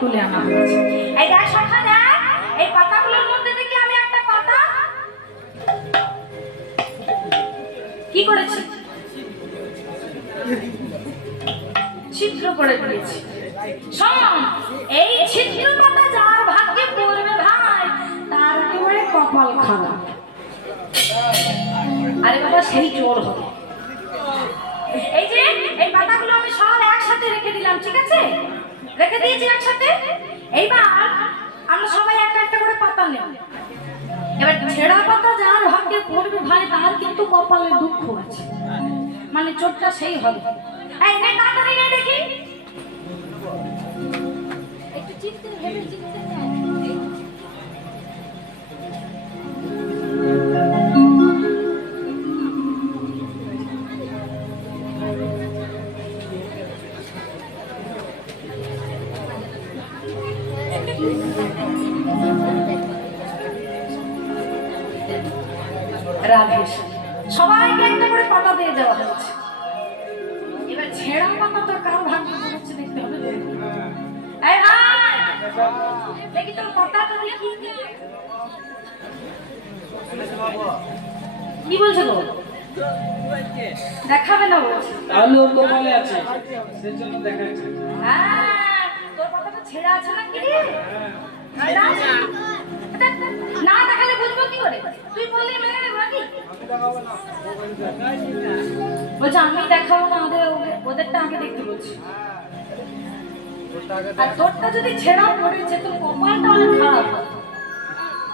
তুলে আনা হয়েছে। এই দেখ সখা দেখ, এই পাতাগুলোর মধ্যে থেকে আমি একটা পাতা কি করেছি, ছিদ্র করে দিয়েছি। শোন, এই ছিদ্র পাতা যার ভাগ্যে পড়বে ভাই, তার একেবারে কপাল খারাপ। আরে বাবা, সেই চোর হবে। এই যে এই পাতাগুলো আমি সব একসাথে রেখে দিলাম, ঠিক আছে? রেখে দিয়েছি একসাথে। এইবার আমরা সবাই একটা একটা করে পাতা নেব। এবার ছেঁড়া পাতা যার ভাগ্যে পড়বে ভাই, তার কিন্তু কপালে দুঃখ আছে, মানে চোরটা সেই হবে। এই নে তাড়াতাড়ি নে দেখি, একটু চিনতে ভেবে চিনতে রাধেশ সবাইকে একটা করে পাতা দিয়ে দেওয়া হচ্ছে। এবার ছেঁড়া পাতা তো কার ভাগ্যে পড়ছে দেখতে হবে। এই ভাই দেখি তোর পাতাটা দেখি, কি বলছো গো? দেখাবে না বলছে, তাহলে ওর কপালে আছে সেজন্য দেখাচ্ছে। হ্যাঁ, তোর পাতাটা ছেঁড়া আছে নাকি রে? না দেখালে বুঝবো কি করে? তুই বললি মেনে নেবো নাকি? বলছে আমি দেখাবো না, ওদেরটা আগে দেখতে বলছি। আর তোরটা যদি ছেঁড়া পড়েছে, তোর কপালটা অনেক খারাপ।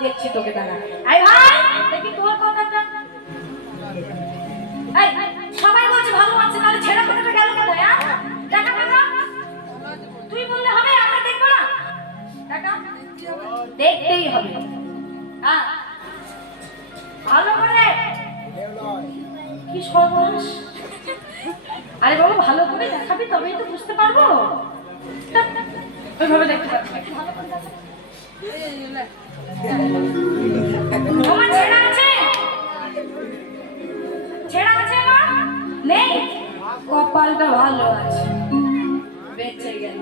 দেখছি তোকে দাঁড়া। এই ভাই দেখি তোর পাতাটা। এই সবাই বলছে ভালো আছে, তাহলে ছেঁড়া পাতাটা গেল কোথায়? দেখা দেখা তুই বললে হবে, আমরা দেখবো না? দেখা দেখতেই হবে। ভালো করে কি সর্বনাশ! আরে বাবা, ভালো করে দেখাবি তবেই তো বুঝতে পারবো। ওইভাবে দেখতে পাচ্ছি, ভালো করে দেখাবি। তোমার ছেঁড়া আছে? ছেঁড়া আছে মা? নেই, কপালটা ভালো আছে, বেঁচে গেল।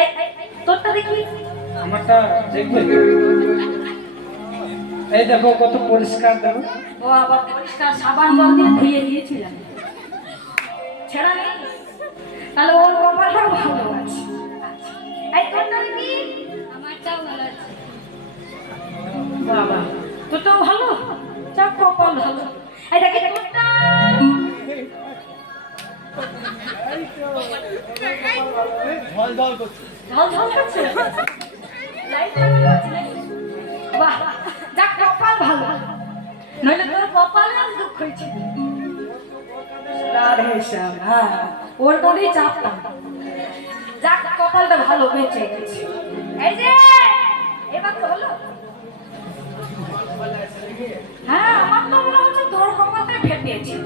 এই তোরটা দেখি। আমারটা দেখবে? এই দেখো কত পরিষ্কার, দেখো। ও আবার পরিষ্কার, সাবান জল দিয়ে ধুয়ে দিয়েছিলাম, ছেঁড়া নেই। তাহলে ওর কপালটাও ভালো আছে। এই তোরটা দেখি। আমারটাও ভালো আছে। বাবা, তোরটাও ভালো, চাপ কপাল ভালো। এই দেখি তোরটা। ঝল ঝল করছে, লাইট লাগানো আছে নাকি? বাহ, যাক কপাল ভালো, নইলে তোর কপালে আজ দুঃখ হয়েছে। ওর করেই চাপতাম, যাক কপালটা ভালো, বেঁচে গেছে। এই যে এবার তো হলো। হ্যাঁ, আমার তো মনে হচ্ছে তোর কপালটা ফেটেছে।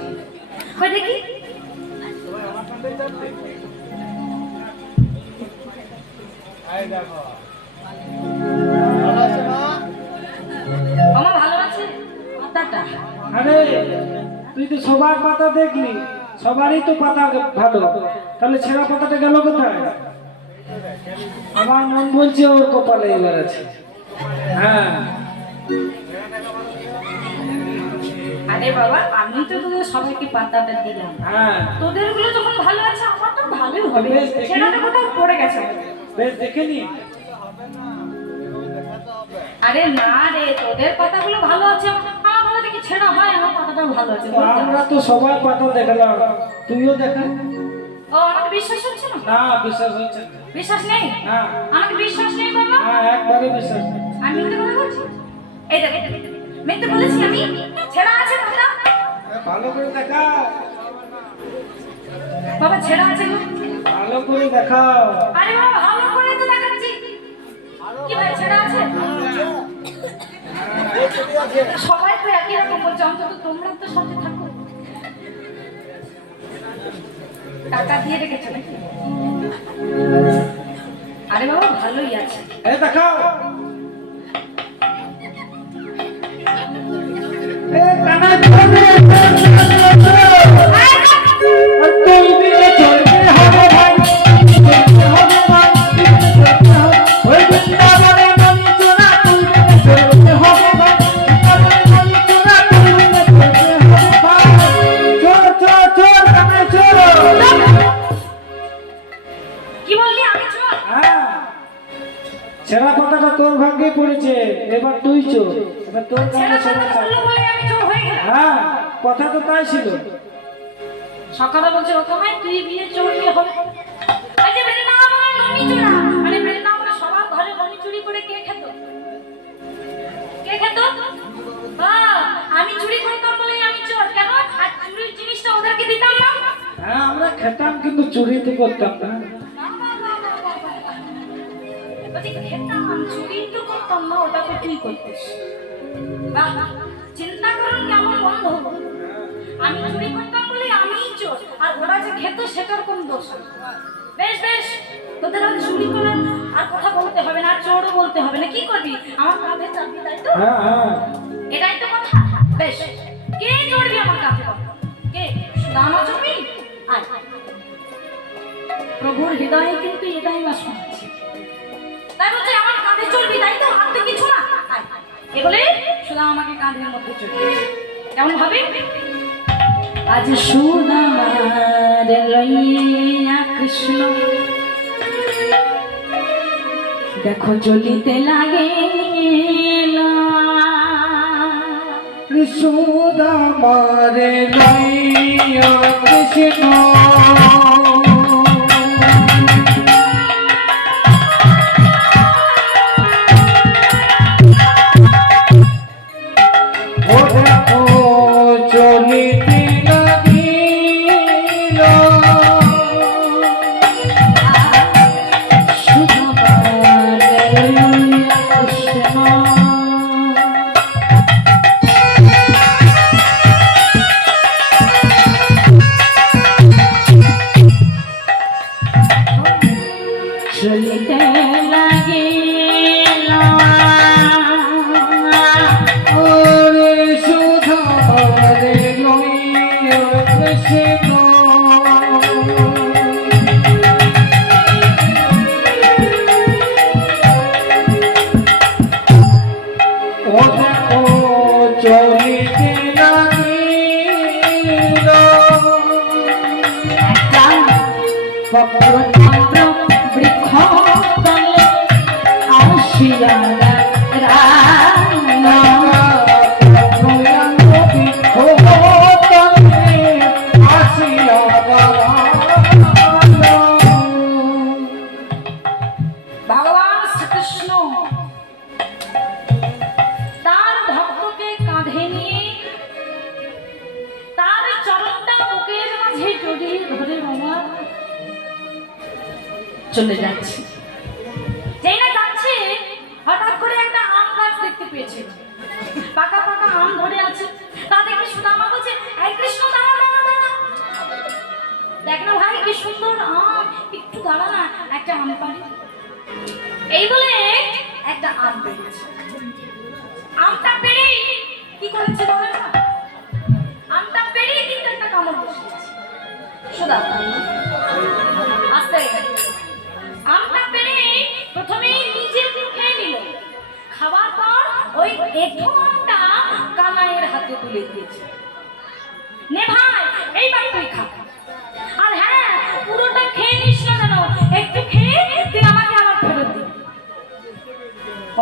কই দেখি। আমার ভালো আছে পাতাটা। আরে তুই তো সবার পাতা দেখলি, সবারই তো পাতা ভালো, তাহলে ছেঁড়া পাতাটা গেল কোথায়? আমার মন বলছে ওর কপালে এবার আছে। হ্যাঁ, আরে বাবা, আমি তো তোদের সবাইকে পাতাটা দিলাম। হ্যাঁ, তোদের গুলো যখন ভালো আছে, আমার তো ভালোই হবে। বেশ, দেখি। ছেঁড়াটা কোথাও পড়ে গেছে। বেশ দেখে নি। আরে না রে, তোদের পাতাগুলো ভালো আছে, আমার ভালো দেখি ছেঁড়া হয়, আমার পাতাটাও ভালো আছে। আমরা তো সবার পাতা দেখলাম, তুইও দেখা। ও, আমাকে বিশ্বাস হচ্ছে না? না, বিশ্বাস হচ্ছে না। বিশ্বাস নেই? না, আমাকে বিশ্বাস নেই বাবা? না, একবারে বিশ্বাস নেই। আমি মিথ্যে কথা বলছি? এই দেখ, মিথ্যে বলেছি আমি? ছেঁড়া আছে পাতা? ভালো করে দেখা, বাবা ছেঁড়া আছে গো? ভালো করে দেখাও। আরে বাবা, ভালো করে তো দেখাচ্ছি। কি ভাই, ছেঁড়া আছে? সবাই তো একই রকম বলছে, অন্তত তোমরা তো সাথে থাকো। টাকা দিয়ে রেখেছো নাকি? আরে বাবা, ভালোই আছে। এই দেখাও। এ কানা চলবে চলবে হবে ভাই, চলবে হবে ভাই। হ্যাঁ, ছেঁড়া পাতাটা তোর ভাগ্যে পড়েছে, এবার তুই চোর, এবার তোর ছেঁড়া কাছে পাতা বললো বলে আমি চোর হয়ে গেলাম। হ্যাঁ, কথা তো তাই ছিল। সকালে বলছে ও তোমায় তুই বিয়ে চোর বিয়ে হবে। এই যে বেলে না আমার ননি চোরা, মানে বেলে না আমার সবার ঘরে ননি চুরি করে কে খেত? কে খেত? আমি চুরি করতাম বলেই আমি চোর। কেন? আর চুরির জিনিসটা ওদেরকে দিতাম না। হ্যাঁ, আমরা খেতাম কিন্তু চুরি তো করতাম না। বলছি খেতাম, চুরি তো করতাম না, ওটা তো তুই করতিস। বাহ, চিন্তা করুন কেমন বন্ধ। আমি চুরি করতাম বলে আমিই চোর, আর ওরা যে খেত সেটার কোন দোষ? বেশ বেশ, তোদের আর চুরি করার আর কথা বলতে হবে না, আর চোরও বলতে হবে না। কি করবি? আমার কাঁধে চাপবি, তাই তো? হ্যাঁ হ্যাঁ, এটাই তো কথা। বেশ, কে চড়বি আমার কাঁধে বল? কে? সুদামা চড়বি? আয়, প্রভুর হৃদয়ে কিন্তু এটাই বাস করছে। তাই বলছে আমার কাঁধে চড়বি, তাই তো? হাতে কিছু না। আয়, এ বলে সুদামা আমাকে কাঁধের মধ্যে চড়বি। কেমন হবে? আজ সুদামার লইয়া কৃষ্ণ দেখো জ্বলিতে লাগে সুদামারে লইয়া কৃষ্ণ ও দেখো চলিতে লাগিল সুদামার লইয়া কৃষ্ণ চলিতে লাগিল ওরে সুধারে লইয়া কৃষ্ণ ও দেখো চলিতে লাগিল পত্র বৃক্ষ তলে আসিয়া রাম ভগবান শ্রীকৃষ্ণ তার ভক্তকে কাঁধে নিয়ে তার চরণটা বুকের মাঝে জড়িয়ে ধরে বাবা চলে যাচ্ছে। যেই না যাচ্ছে, হঠাৎ করে একটা আম গাছ দেখতে পেয়েছে, পাকা পাকা আম ধরে আছে। তা দেখে সুদামা বলছে, এই কৃষ্ণ দাঁড়া দাঁড়া দাঁড়া, দেখ না ভাই কি সুন্দর আম, একটু দাঁড়া না, একটা আম পারি। এই বলে একটা আম পেয়েছে। আমটা পেরেই কি করেছে বলে না, আমটা পেরেই কিন্তু একটা কামড় বসেছে। সুদামা আস্তে আমটা পেরেই প্রথমেই নিজে খেয়ে নিল, খাওয়ার পর ওই এঁঠো আমটা কানাইয়ের হাতে তুলে দিয়েছে। নে ভাই, এইবার তুই খা। আর হ্যাঁ, পুরোটা খেয়ে নিস না যেন, একটু খেয়ে তুই আমাকে আবার ফেরত দিবি।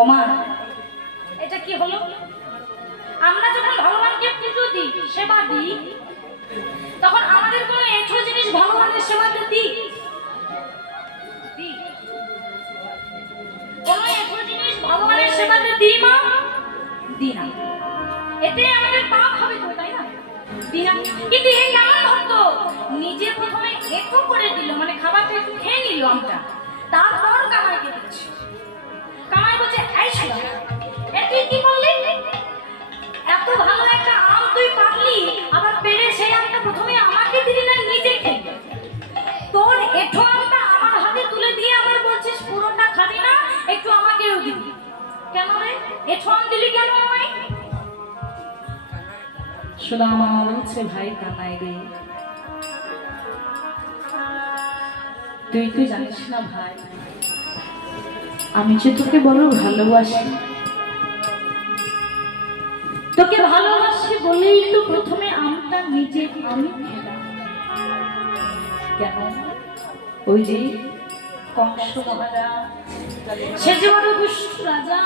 ওমা, এটা কি হলো? আমরা যখন ভগবানকে পুজো দিই, সেবা দিই, তখন আমাদের কোনো এঁঠো জিনিস ভগবানের সেবাতে দিই? কোনো এঁঠো জিনিস ভগবানের সেবাতে দিই মা? দিই না। এতে আমাদের পাপ হবে তো, তাই না? দিই না। কিন্তু এই কেমন ভক্ত, নিজে প্রথমে এঁঠো করে দিল, মানে খাবারটা একটু খেয়ে নিল আমটা, তারপর কামাইকে দিচ্ছে। কামাই বলছে, এই শোনা, তুই কি করলি? এত ভালো একটা আম তুই পারলি, আবার পেরে সেই আমটা প্রথমে আমাকে দিলি না, নিজে খেলি। তোর এঁঠো আমটা আমার হাতে তুলে দিয়ে আবার বলছিস পুরোটা খাবি না, একটু আমাকেও দিবি। কেন রে, এঁঠো আম দিলি কেন আমায়? সুদামা বলছে, ভাই কানাই রে, তুই জানিস না ভাই, আমি যে তোকে বড় ভালোবাসি। তোকে ভালোবাসি বলেই তো প্রথমে আমটা নিজে আমি খেলাম। কেন? ওই যে কংস মহারাজ সে যে বড় দুষ্ট রাজা,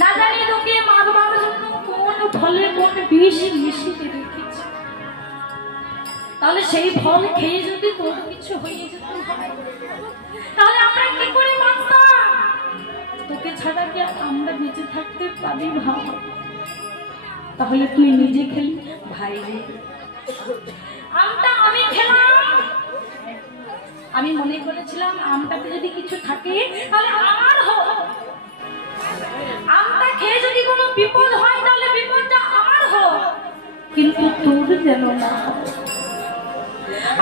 না জানি তোকে মারবার জন্য কোন ফলে কোন বিষ মিশিয়ে রেখেছে। তাহলে সেই ফল খেয়ে যদি তোর কিছু হয়ে যেত তাহলে আমরা কি করে বাঁচতাম? তোকে ছাড়া কি আমরা বেঁচে থাকতে পারি ভাব? তাহলে তুই নিজে খেলি ভাই রে, আমটা আমি খেলাম। আমি মনে করেছিলাম আমটাতে যদি কিছু থাকে তাহলে আমার হোক, আমটা খেয়ে যদি কোনো বিপদ হয় তাহলে বিপদটা আমার হোক, কিন্তু তোর যেন না হয়।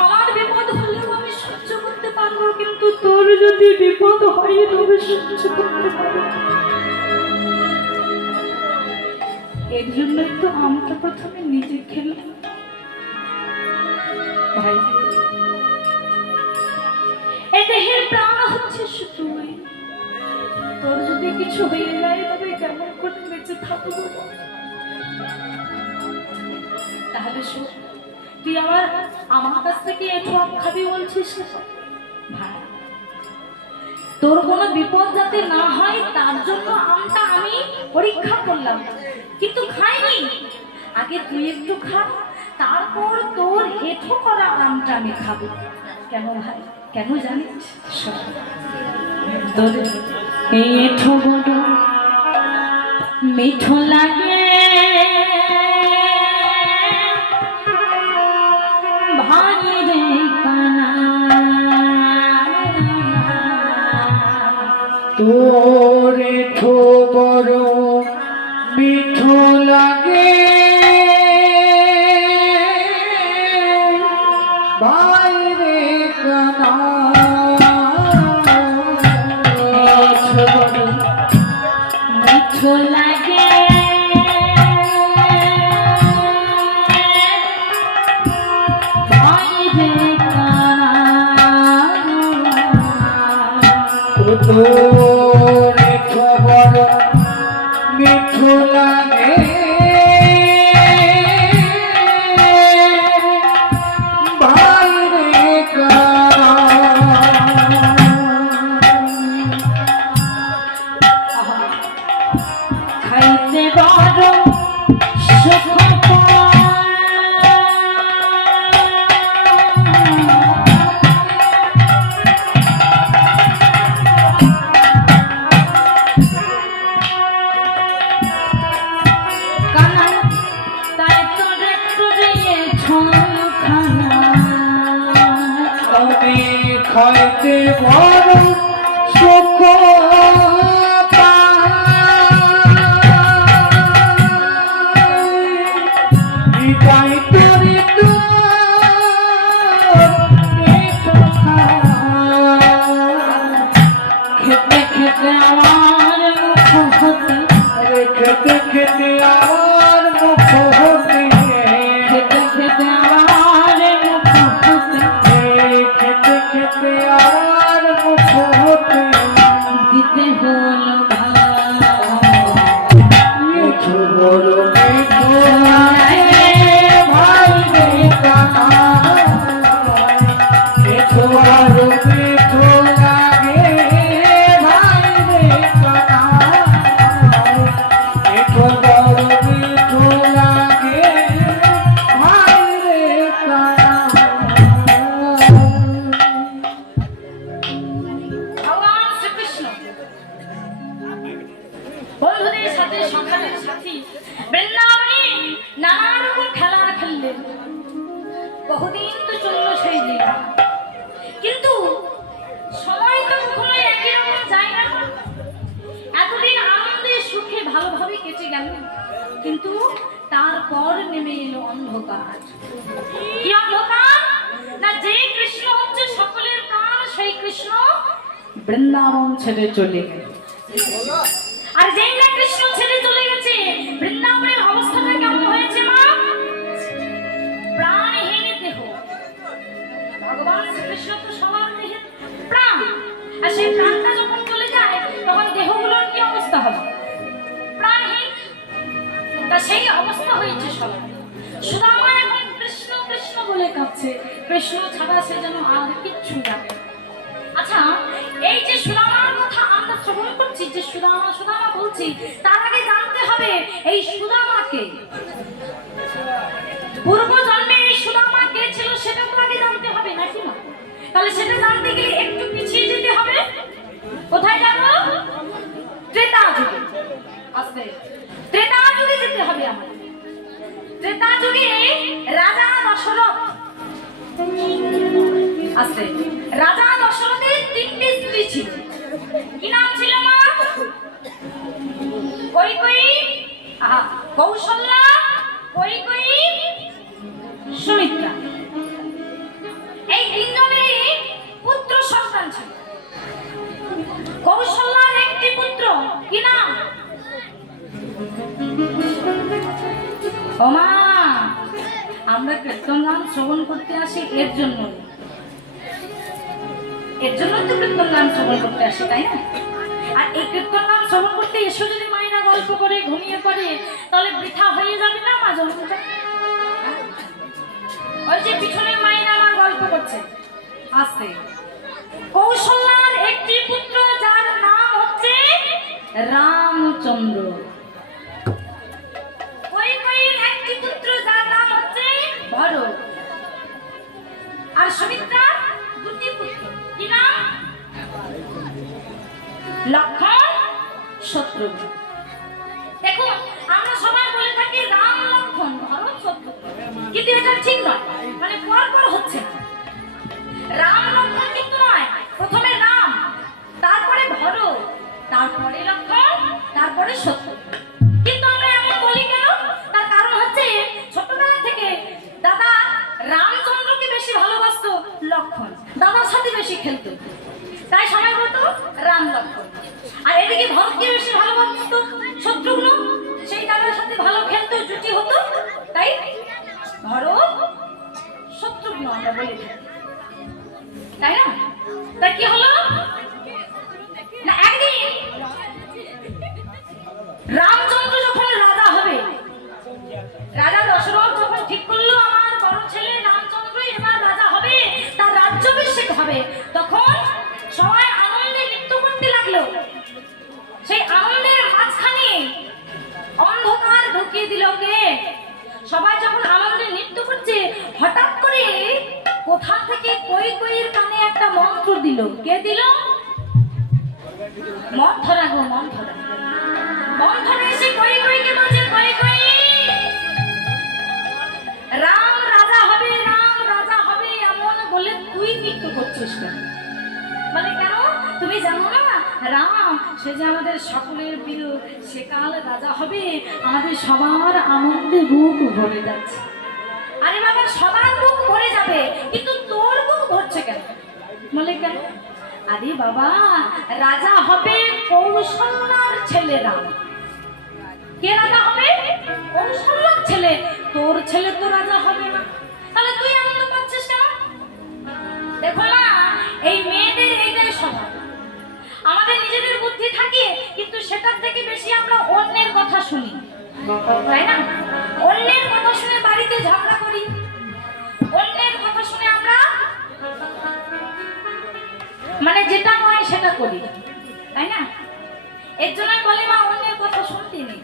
আমার বিপদ হলেও আমি সহ্য করতে পারবো, কিন্তু তোর যদি বিপদ হয় তবে সহ্য করতে পারবো। এর জন্যই তো আমটা প্রথমে নিজে খেলাম ভাই। এই দেহের প্রাণ হচ্ছে শুধু, তোর যদি কিছু হয়ে যায় তবে কেমন করে বেঁচে থাকবো? তাহলে শোন, তুই আমার কাছ থেকে একটু আম খাবি বলছিস ভাই, তোর কোনো বিপদ যাতে না হয় তার জন্য আমটা আমি পরীক্ষা করলাম, কিন্তু খাইনি। আগে তুই একটু খা, তারপর তোর এঠো করা আমটা আমি খাবো। কেন ভাই, কেন জানিস? তোর এঠো বড় মিঠো লাগে ভাই রে কানা, তোর এঠো বড় মিঠো লাগে ভাই রে কানা, মিঠো লাগে ভাই রে কানা, তোর এঠো বড় মিঠো লাগে ভাই রে কানা। খাইতে বড় সুখ কানা, তাই তোরে তোরে ছলখানা। আমি খাইতে বড় সুখ পাই, হৃদয় তোরে খেতে খেতে আমার মুখ হতে, খেতে খেতে আর মুখ হতে, খেতে খেতে আমার মুখ হতে, খেতে খেতে আর মুখ হতে দিতে হলো মিঠো বড় মিঠো লাগে ভাই রে কানা, মিঠো বড় মিঠো লাগে ভাই রে কানা, মিঠো বড় মিঠো লাগে ভাই রে কানা। ভগবান শ্রীকৃষ্ণ বন্ধুদের সাথে সংসারের সাথী বৃন্দাবনে নানা রকম খেলা খেললেন। বহুদিন তো চলল সেই দিন, কিন্তু সময় তো কখনো একই রকম যায় না। এতদিন আনন্দে সুখে ভালোভাবে কেটে গেল, কিন্তু তারপর নেমে এলো অন্ধকার। কি অন্ধকার? না যে কৃষ্ণ হচ্ছে সকলের প্রাণ, সেই কৃষ্ণ বৃন্দাবন ছেড়ে চলে গেল। আর যেই না কৃষ্ণ ছেড়ে চলে গেছে, বৃন্দাবনের অবস্থাটা কেমন হয়েছে মা? প্রাণহীন দেহ। ভগবান শ্রীকৃষ্ণ তো সবার দেহে প্রাণ, আর সেই প্রাণটা যখন চলে যায় তখন দেহগুলোর কি অবস্থা হবে? প্রাণহীন। তা সেই অবস্থা হয়েছে সবার। সুদামা এখন কৃষ্ণ কৃষ্ণ বলে কাঁদছে, কৃষ্ণ ছাড়া সে যেন আর কিচ্ছু জানে না। আচ্ছা, এই যে সুদামার কথা আমরা শ্রবণ করছি, যে সুদামা সুদামা বলছি, তার আগে জানতে হবে এই সুদামাকে, পূর্ব জন্মে এই সুদামা কে ছিল সেটা তো আগে জানতে হবে নাকি না? তাহলে সেটা জানতে গেলে একটু পিছিয়ে যেতে হবে। কোথায় যাব? ত্রেতা যুগে। আস্তে, ত্রেতা যুগে যেতে হবে আমাদের। ত্রেতা যুগে রাজা দশরথ, আস্তে, রাজা দশরথের 3টি স্ত্রী ছিল। কি নাম ছিল মা? কৈকেয়ী, কৌশল্যা, কৈকেয়ী, সুমিত্রা। এই 3 জনেরই পুত্র সন্তান ছিল। কৌশল্যার একটি পুত্র, কি নাম? ওমা, আমরা কীর্তন গান শ্রবণ করতে আসি এর জন্য, এর জন্য তো কীর্তন গান শ্রবণ করতে আসি, তাই না? আর এই কীর্তন গান শ্রবণ করতে এসে যদি মায়েরা গল্প করে ঘুমিয়ে পড়ে, তাহলে বৃথা হয়ে যাবে না মা জন্মটা? ওই যে পিছনের মায়েরা আমার গল্প করছে, আসতে, কৌশল্যার একটি পুত্র যার নাম হচ্ছে রামচন্দ্র, কৈকেয়ীর একটি পুত্র যার নাম হচ্ছে ভরত, আর সুমিত্রার 2টি পুত্র, কি নাম? লক্ষ্মণ, শত্রুঘ্ন। দেখুন, আমরা সবাই বলে থাকি রাম লক্ষ্মণ ভরত শত্রুঘ্ন, কিন্তু এটা ঠিক নয়, মানে পরপর হচ্ছে না। রাম লক্ষ্মণ কিন্তু নয়, প্রথমে রাম, তারপরে ভরত, তারপরে লক্ষ্মণ, তারপরে শত্রুঘ্ন। কিন্তু আমরা এমন বলি কেন? তার কারণ হচ্ছে ছোটবেলা থেকে দাদা রামচন্দ্রকে বেশি ভালোবাসতো লক্ষ্মণ, দাদার সাথে বেশি খেলতো, তাই সবাই বলতো রাম লক্ষ্মণ। আর এদিকে ভরতকে বেশি ভালোবাসতো শত্রুঘ্ন, সেই দাদার সাথে ভালো খেলতো, জুটি হতো, তাই ভরত শত্রুঘ্ন আমরা বলি, তাই না? তাই কি হলো না, একদিন রামচন্দ্র যখন রাজা হবে, রাজা দশরথ যখন ঠিক করলো আমার বড় ছেলে রামচন্দ্র এবার রাজা হবে, তার রাজ্যাভিষেক হবে, তখন সবাই আনন্দে নৃত্য করতে লাগলো। সেই আনন্দের মাঝখানে অন্ধকার ঢুকিয়ে দিল কে? সবাই যখন আনন্দে নৃত্য করছে, হঠাৎ করে কোথা থেকে কৈকেয়ীর কানে একটা মন্ত্র দিল। কে দিল? মন্থরা গো, মন্থরা। মন্থরা এসে কৈকেয়ীকে বলছে, কৈকেয়ী, রাম রাজা হবে, রাম রাজা হবে এমন বলে তুই নৃত্য করছিস কেন? মানে কেন? তুমি জানো না রাম সে যে আমাদের সকলের প্রিয়, সে কাল রাজা হবে, আমাদের সবার আনন্দে বুক ভরে যাচ্ছে। আরে বাবা, সবার বুক ভরে যাবে, কিন্তু তোর বুক ভরছে কেন? বলে কেন? আরে বাবা, রাজা হবে কৌশল্যার ছেলে রাম। কে রাজা হবে? কৌশল্যার ছেলে। তোর ছেলে তো রাজা হবে না, তাহলে তুই আনন্দ পাচ্ছিস কেন? দেখো না, এই মেয়েদের এইটাই স্বভাব, আমাদের নিজেদের বুদ্ধি থাকে, কিন্তু সেটার থেকে বেশি আমরা অন্যের কথা শুনি, তাই না? অন্যের কথা শুনে বাড়িতে ঝগড়া করি, অন্যের কথা শুনে আমরা মানে যেটা নয় সেটা করি, তাই না? এর জন্য বলে মা, অন্যের কথা শুনতে নেই,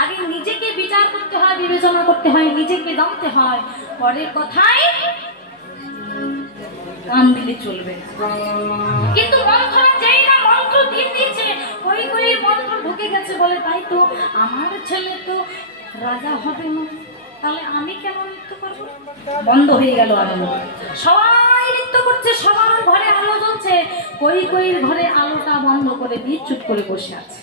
আগে নিজেকে বিচার করতে হয়, বিবেচনা করতে হয়, নিজেকে জানতে হয়, পরের কথাই কান দিলে চলবে। কিন্তু মন্থরা যেই না মন্ত্র দিয়ে দিয়েছে, কৈকেয়ীর মন্ত্র ঢুকে গেছে, বলে তাই তো আমার ছেলে তো রাজা হবে না, তাহলে আমি কেন নৃত্য করবো? বন্ধ হয়ে গেল আলো। সবাই নৃত্য করছে, সবার ঘরে আলো জ্বলছে, কৈকেয়ীর ঘরে আলোটা বন্ধ করে দিয়ে চুপ করে বসে আছে।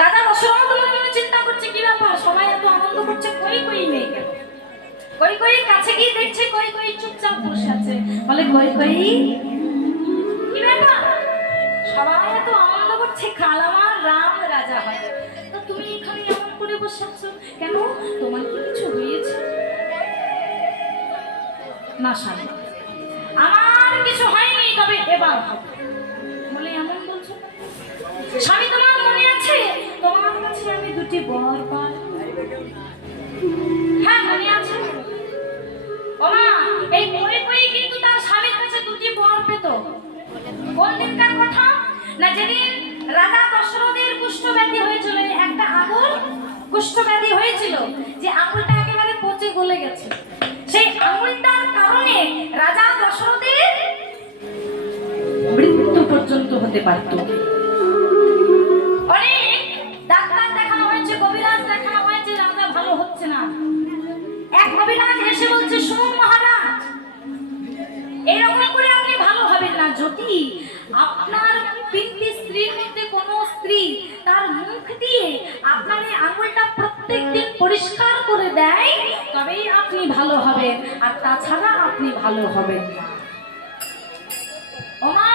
রাজা দশরথ মনে মনে চিন্তা করছে, কি ব্যাপার, সবাই এত আনন্দ করছে, কৈকেয়ী নেই কেন? কৈকেয়ীর কাছে গিয়ে দেখছে কৈকেয়ী চুপচাপ বসে আছে। বলে, কৈকেয়ী, কি ব্যাপার, সবাই এত আনন্দ করছে, কাল আমার রাম রাজা হয়, তো তুমি এখানে এমন করে বসে আছো কেন? তোমার কি কিছু হয়েছে? না স্বামী, আমার কিছু হয়নি, তবে এবার হবে। বলে, এমন বলছো স্বামী? তোমার মনে আছে তোমার কাছে আমি 2টি বর পাই? হ্যাঁ, মনে আছে। ওমা, এই কৈকেয়ী কিন্তু তার স্বামীর কাছে 2টি বর পেত। না যেদিন রাজা দশরথের কুষ্ঠব্যাধি হয়েছিল, একটা আঙুল কুষ্ঠব্যাধি হয়েছিল, যে আঙুলটা একেবারে পচে গলে গেছে, সেই আঙুলটার কারণে রাজা দশরথের মৃত্যু পর্যন্ত হতে পারত। অনেক ডাক্তার দেখানো হয়েছে, কবিরাজ দেখানো হয়েছে, রাজা ভালো হচ্ছে না। এক কবিরাজ এসে বলছে, শুনুন মহারাজ, এরকম করে আপনি ভালো হবেন না। যদি আপনার 3টি স্ত্রীর মধ্যে কোনো স্ত্রী তার মুখ দিয়ে আপনার এই আঙুলটা প্রত্যেকদিন পরিষ্কার করে দেয়, তবেই আপনি ভালো হবেন, আর তাছাড়া আপনি ভালো হবেন না। ওমা,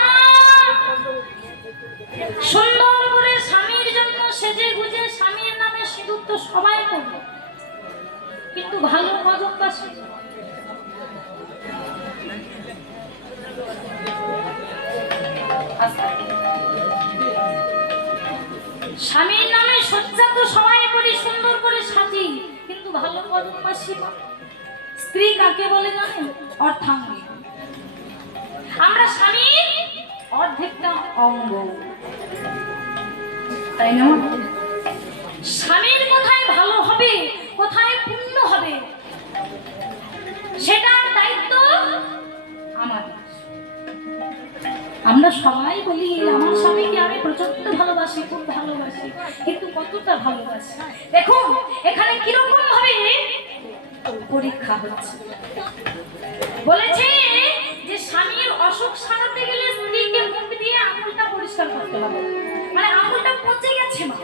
সুন্দর করে স্বামীর জন্য সেজে গুজে স্বামীর নামে সিঁদুর তো সবাই করবে, কিন্তু ভালো মজা সে স্বামীর নামে সজ্জা তো সবাই করি, সুন্দর করে সাজি, কিন্তু ভালো পদমাসী স্ত্রী কাকে বলে জানেন? অর্ধাঙ্গী। আমরা স্বামীর অর্ধেকটা অঙ্গ, তাই না? স্বামীর কোথায় ভালো হবে, কোথায় পুণ্য হবে, সেটার দায়িত্ব আমাদের। আমরা সবাই বলি আমার স্বামীকে আমি প্রচন্ড ভালোবাসি, খুব ভালোবাসি, কিন্তু কতটা ভালোবাসি? দেখুন এখানে কিরকম ভাবে পরীক্ষা হচ্ছে। বলেছে যে স্বামীর অসুখ সারাতে গেলে স্ত্রীকে মুখ দিয়ে আঙুলটা পরিষ্কার করতে হবে। মানে আঙুলটা পচে গেছে, মা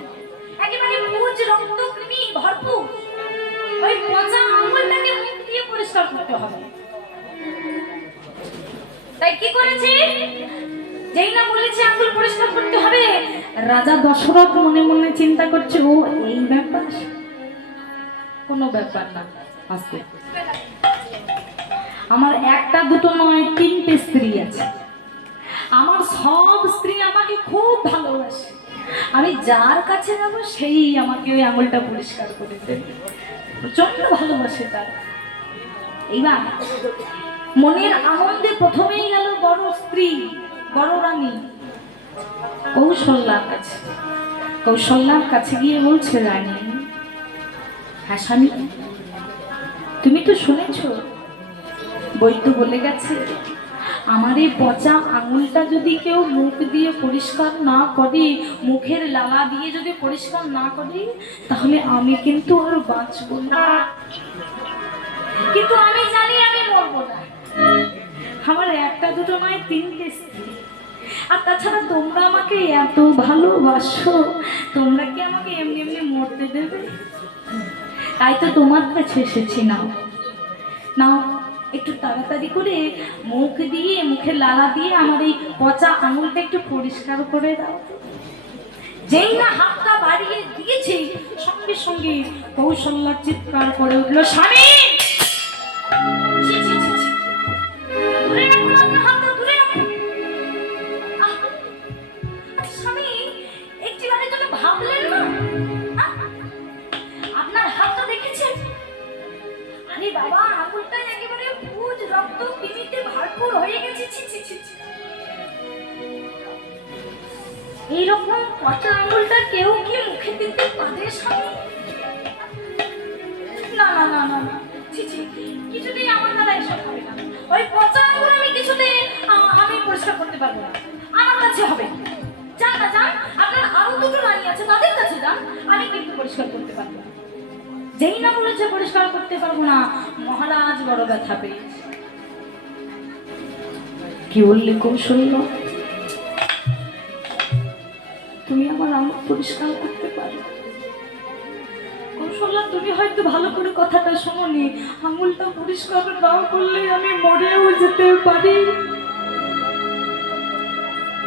একেবারে পুজ রক্ত কৃমি ভরপুর, ওই পচা আঙুলটাকে মুখ দিয়ে পরিষ্কার করতে হবে। তাই কি করেছে, যেই না বলেছে আঙুল পরিষ্কার করতে হবে, রাজা দশরথ মনে মনে চিন্তা করছে, ও এই ব্যাপার, কোনো ব্যাপার না। আস্তে, আমার একটা দুটো নয় 3টে স্ত্রী আছে, আমার সব স্ত্রী আমাকে খুব ভালোবাসে, আমি যার কাছে যাবো সেই আমাকে ওই আঙুলটা পরিষ্কার করে দেবে, প্রচন্ড ভালোবাসে তার। এইবার মনের আনন্দে প্রথমেই গেল বড় স্ত্রী, বড় রানী কৌশল্যার কাছে। কৌশল্যার কাছে গিয়ে বলছে, রানী, হ্যাঁ স্বামী, তুমি তো শুনেছ বৈদ্য বলে গেছে আমার এই পচা আঙুলটা যদি কেউ মুখ দিয়ে পরিষ্কার না করে, মুখের লালা দিয়ে যদি পরিষ্কার না করে, তাহলে আমি কিন্তু আর বাঁচব না। কিন্তু আমি জানি আমি মরবো না, আমার একটা দুটো নয় 3টে স্ত্রী, আর তাছাড়া তোমরা আমাকে এত ভালোবাসো, তোমরা কি আমাকে এমনি এমনি মরতে দেবে? তাই তো তোমার কাছে এসেছি, নাও নাও, একটু তাড়াতাড়ি করে মুখ দিয়ে, মুখে লালা দিয়ে আমার এই পচা আঙুলটা একটু পরিষ্কার করে দাও। যেই না হাতটা বাড়িয়ে দিয়েছে, সঙ্গে সঙ্গে কৌশল্যা চিৎকার করে উঠলো, স্বামী, স্বামী একটিবারের জন্য ভাবলেন না? আপনার হাতটা দেখেছেন? আরে বাবা, আঙুলটা একেবারে পুজ রক্ত কৃমিতে ভরপুর হয়ে গেছে। এইরকম পচা আঙুলটা কেউ কি মুখে দিতে পারে স্বামী? না না না না না, কিছুতেই আমার দ্বারা এসব হবে না। ওই পচা আঙুল আমি কিছুতেই আমি পরিষ্কার করতে পারবো না, আমার কাছে হবে। যান না যান, আপনার আরো দুটো রানী আছে, তাদের কাছে যান, আমি কিন্তু পরিষ্কার করতে পারবো না। যেই না বলেছে পরিষ্কার করতে পারবো না, মহারাজ বড় ব্যথা পেয়েছে। কি বললে কৌশল্য? তুমি আমার আঙুল পরিষ্কার করতে পারো? কৌশল্য, তুমি হয়তো ভালো করে কথাটা শোনোনি, আঙুলটা পরিষ্কার না করলে আমি মরেও যেতে পারি।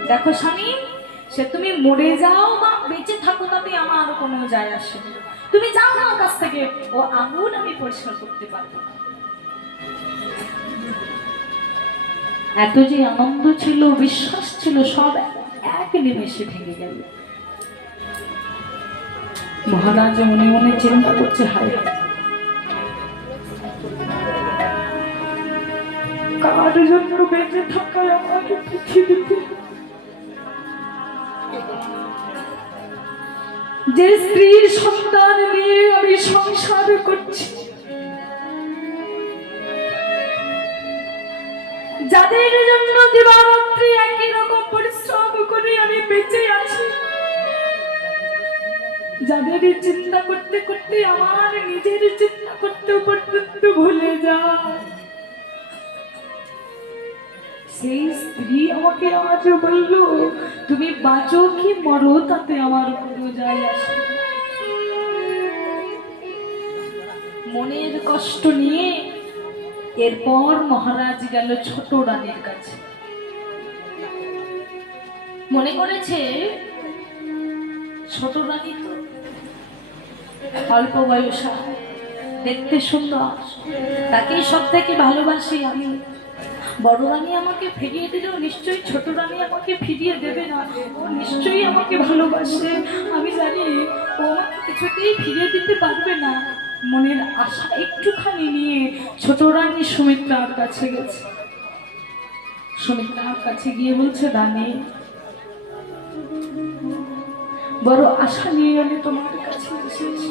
দেখো স্বামী, সে তুমি মরে যাও বা বেঁচে থাকো তাতে আমার কোনো যায় আসে না। তুমি যাও আমার কাছ থেকে, ও আঙুল আমি পরিষ্কার করতে পারবো না। এত যে আনন্দ ছিল, বিশ্বাস ছিল, সব এক নিমেষে ভেঙে গেল। মহারাজ মনে মনে চিন্তা করছে, হায় কার জন্য বেঁচে থাকায় আমাকে পৃথিবীতে যে স্ত্রীর সন্তান নিয়ে আমি সংসার করছি, যাদের জন্য দিবারাত্রি একই রকম পরিশ্রম করে আমি বেঁচে আছি, যাদের চিন্তা করতে করতে আমার নিজের চিন্তা করতে পর্যন্ত ভুলে যায়, সেই স্ত্রী আমাকে আজ বলল, তুমি বাঁচো কি মরো তাতে আমার কোনো যায় আসে না। মনের কষ্ট নিয়ে এরপর মহারাজ গেল ছোট রানীর কাছে। মনে করেছে ছোট রানী তো অল্প বয়সা, দেখতে সুন্দর, তাকেই সব থেকে ভালোবাসি আমি। বড় রানী আমাকে ফিরিয়ে দিলেও নিশ্চয়ই ছোট রানী আমাকে ফিরিয়ে দেবে না, ও নিশ্চয়ই আমাকে ভালোবাসে, আমি জানি ও আমাকে কিছুতেই ফিরিয়ে দিতে পারবে না। মনের আশা একটুখানি নিয়ে ছোট রানী সুমিত্রার কাছে গেছে। সুমিত্রার কাছে গিয়ে বলছে, রানী, বড় আশা নিয়ে আমি তোমার কাছে এসেছি।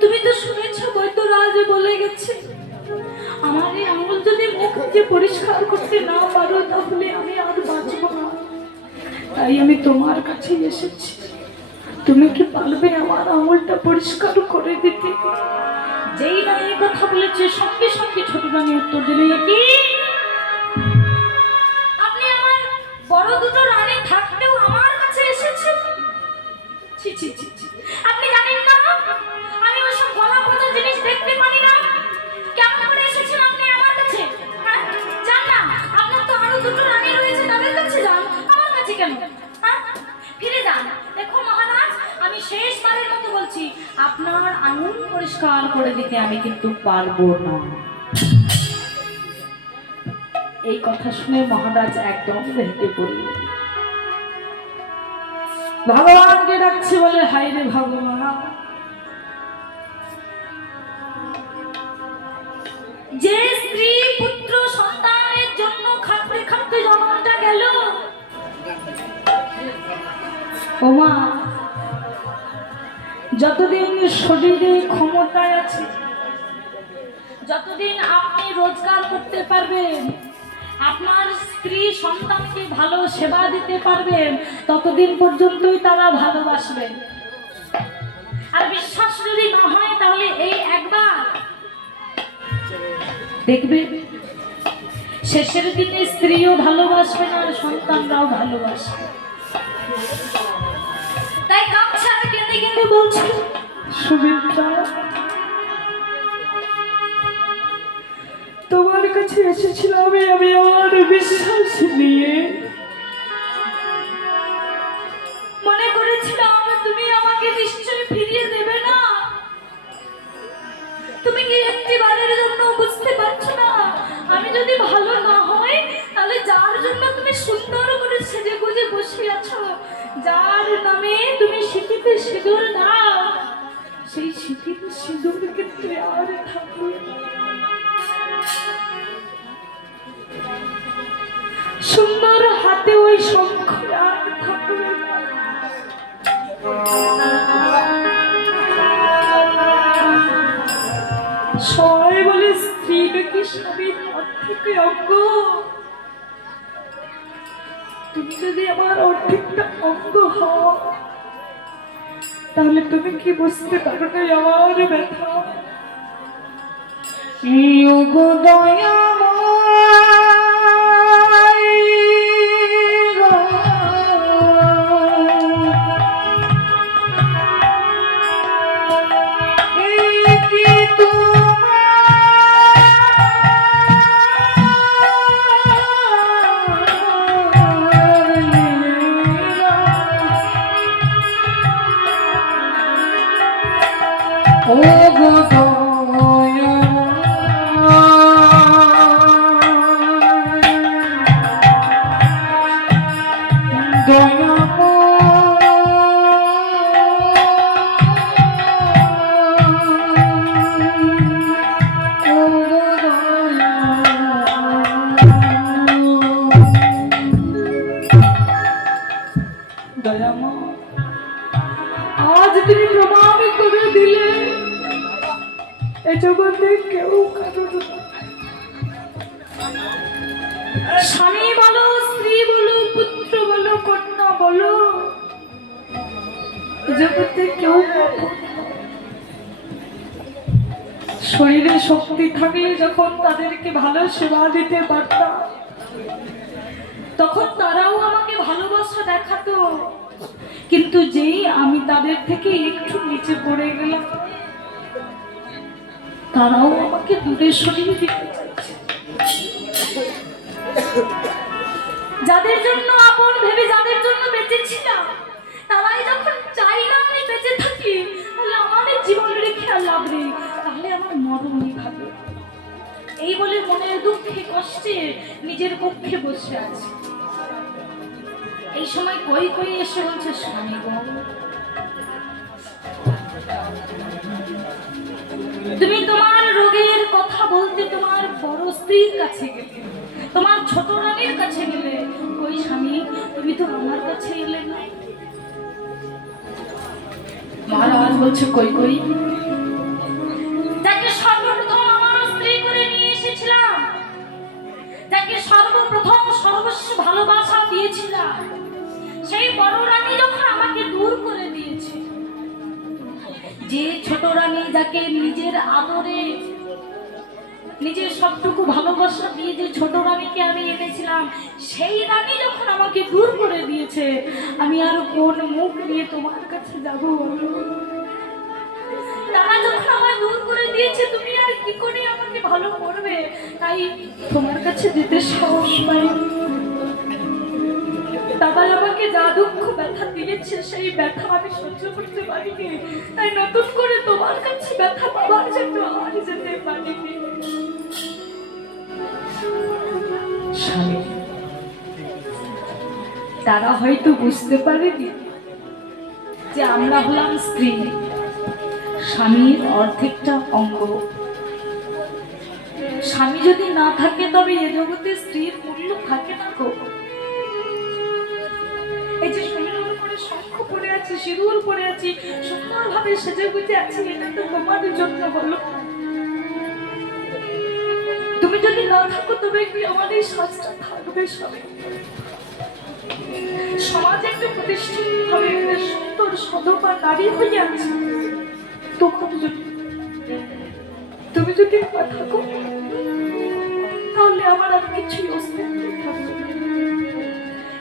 তুমি তো শুনেছ বৈদ্যরাজ বলে গেছে, আমার এই আঙুল যদি মুখ দিয়ে পরিষ্কার করতে না পারো তাহলে আমি আর বাঁচব না। তাই আমি তোমার কাছে এসেছি, তুমি কি পারবে আমার আঙুলটা পরিষ্কার করে দিতে? যেই না এই কথা বলেছে সঙ্গে সঙ্গে ছোট রানী উত্তর দিল, কি আপনি আমার বড় দুটো রানী থাকতেও আমার কাছে এসেছেন? ছি ছি ছি ছি, আপনি জানেন না আমি ওসব গলা পচা জিনিস দেখতে পারি না? কেমন করে এসেছেন আপনি আমার কাছে? হ্যাঁ, যান না, আপনার তো আরো দুটো রানী রয়েছে, তাদের কাছে যান, আমার কাছে কেন? হ্যাঁ, ফিরে যান। দেখো মহারাজ, আমি শেষবারের মতো বলছি, আপনার আঙুল পরিষ্কার করে দিতে আমি কিন্তু পারবো না। এই কথা শুনে মহারাজ একদম হেঁটে পড়লেন। ভগবানকে ডাকছে বলে, হায় রে ভগবান, যে স্ত্রী পুত্র সন্তানের জন্য খাটতে খাটতে জন্মটা গেল, ওমা যতদিন শরীরে ক্ষমতায় আছে, যতদিন আপনি রোজগার করতে পারবেন, আপনার স্ত্রী সন্তানকে ভালো সেবা দিতে পারবেন, ততদিন পর্যন্তই তারা ভালোবাসবেন। আর বিশ্বাস যদি না হয় তাহলে এই একবার দেখবে, শেষের দিনে স্ত্রীও ভালোবাসবে না আর সন্তানরাও ভালোবাসবে। তাই কাঁদছে আর কেঁদে কেঁদে বলছে, সুমিত্রা, তোমার কাছে এসেছিলাম আমি আমার বিশ্বাস নিয়ে। মনে করেছিলাম তুমি আমাকে নিশ্চয়ই ফিরিয়ে দেবে না। তুমি কি একটিবারের জন্য বুঝতে পারছো না, আমি যদি ভালো না হই তাহলে যার জন্য তুমি সুন্দর করে সেজে গুজে বসে আছো, যার নামে তুমি সিঁথিতে সিঁদুর দাও, সেই সিঁথিতে সিঁদুর কিন্তু আর থাকবে না। সুন্দর হাতে ওই শঙ্খ আর থাকবে না। সবাই বলে স্ত্রী নাকি স্বামীর অর্ধেক অঙ্গ। তুমি যদি আমার অর্ধেকটা অঙ্গ হও তাহলে তুমি কি বুঝতে পারো না আমার ব্যথা? দয়ামা, আজ তুমি প্রমাণ করে দিলে এ জগতে কেউ কারোর স্বামী বলো, স্ত্রী বলো, পুত্র বলো, কন্যা বলো, এ জগতে কেউ শরীরে শক্তি থাকলে যখন তাদেরকে ভালো সেবা দিতে পারতাম, তখন তারাও আমাকে ভালোবাসা দেখাতো। কিন্তু যেই আমি তাদের থেকে একটু নিচে পড়ে গেলাম, তারাও আমাকে দূরে সরিয়ে দিতে চাইছে। যাদের জন্য আপন ভেবে, যাদের জন্য বেঁচেছিলাম, তারাই যখন চাই না আমি বেঁচে থাকি, তাহলে আমাদের জীবন রেখে আর লাভ নেই, তাহলে আমার মরণই ভালো। এই বলে মনের দুঃখে কষ্টে নিজের পক্ষে বসে আছে। এই সময় কই কই এসে বলছে, স্বামী গো, তুমি তোমার রোগের কথা বলতে তোমার বড় স্ত্রীর কাছে গেলে, তোমার ছোট রানীর কাছে গেলে, ওই স্বামী তুমি তো আমার কাছে এলে না। মহারাজ বলছে, কই কই, যাকে সর্বপ্রথম আমার স্ত্রী করে নিয়ে এসেছিলাম, যাকে সর্বপ্রথম সর্বস্ব ভালোবাসা দিয়েছিলাম, সেই বড় রানী যখন আমাকে দূর করে দিয়েছে, যে ছোট রানী যাকে নিজের আদরে নিজের সবটুকু ভালোবাসা দিয়ে যে ছোট রানীকে আমি এনেছিলাম, সেই রানী যখন আমাকে দূর করে দিয়েছে, আমি আর কোন মুখ নিয়ে তোমার কাছে যাব বলো? তারা যখন আমায় দূর করে দিয়েছে, তুমি আর কি করে আমাকে ভালো করবে? তাই তোমার কাছে যেতে সাহস পাই। বাবা আমাকে যা দুঃখ ব্যথা দিয়েছে, সেই ব্যথা আমি সহ্য করতে পারিনি, তাই নতুন করে তোমার কাছে ব্যথা পাওয়ার জন্য আর যেতে পারিনি। স্বামী, তারা হয়তো বুঝতে পারেনি যে আমরা হলাম স্ত্রী, স্বামীর অর্ধেকটা অঙ্গ। স্বামী যদি না থাকে, তবে এ জগতে স্ত্রীর মূল্য থাকে না গো। এই যে শরীরের উপরে শঙ্খ পরে আছি, সিঁদুর পরে আছি, সুন্দরভাবে সেজে গুজে আছি, এটা তো তোমার জন্য হলো। তুমি যদি না থাকো, তবে কি আমার এই সাজটা থাকবে? সমাজে একটা প্রতিষ্ঠিত হবে, একটা সুন্দর সদপা নারী হয়ে আছে তোমার জন্য। তুমি যদি না থাকো, তাহলে আমার আর কিছুই অস্তিত্ব থাকবে না।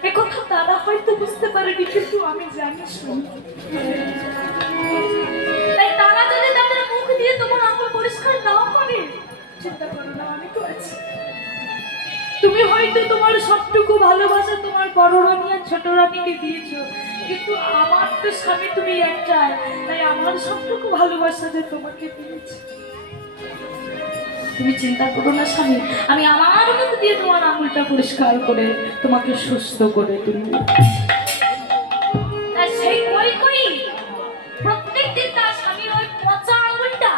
একথা তারা হয়তো বুঝতে পারেনি, কিন্তু আমি জানি। তাই তারা যদি তাদের মুখ দিয়ে তোমার আঙ্গুল পরিষ্কার না করে, চিন্তা করো না, আমি তো আছি। তুমি হয়তো তোমার সবটুকু ভালোবাসা তোমার বড় রানী আর ছোট রানীকে দিয়েছো, কিন্তু আমার তো স্বামী তুমি একটাই, তাই আমার সবটুকু ভালোবাসা যে তোমাকে দিয়েছি। তুমি চিন্তা করো না স্বামী, আমি আমার মুখ দিয়ে তোমার আঙুলটা পরিষ্কার করে তোমাকে সুস্থ করে তুলব। সেই কই কই প্রত্যেকদিন তার স্বামীর ওই পচা আঙুলটা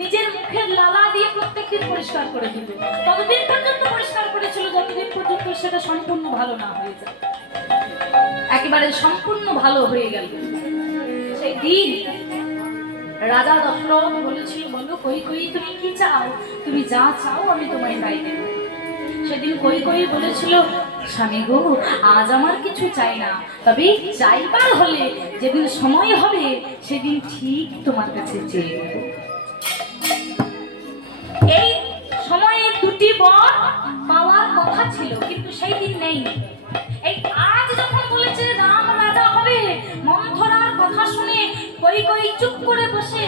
নিজের মুখের লালা দিয়ে প্রত্যেকদিন পরিষ্কার করে দিবে। ততদিন পর্যন্ত পরিষ্কার করেছিল যতদিন পর্যন্ত সেটা সম্পূর্ণ ভালো না হয়ে যায়। একেবারে সম্পূর্ণ ভালো হয়ে গেল সেই দিন রাজা দশরথ বলেছিল, বলো কই কই তুমি কি চাও? তুমি যা চাও আমি তোমায় তাই দেব। সেদিন কই কই বলেছিল, স্বামী গো, আজ আমার কিছু চাই না, তবে চাইবার হলে যেদিন সময় হবে সেদিন ঠিক তোমার কাছে চেয়ে নেব। এই সময়ে দুটি বর পাওয়ার কথা ছিল, কিন্তু সেই দিন নেই। এই আজ যখন বলেছে রাম রাজা হবে, মন্থরার কথা শুনে কই কই চুপ করে বসে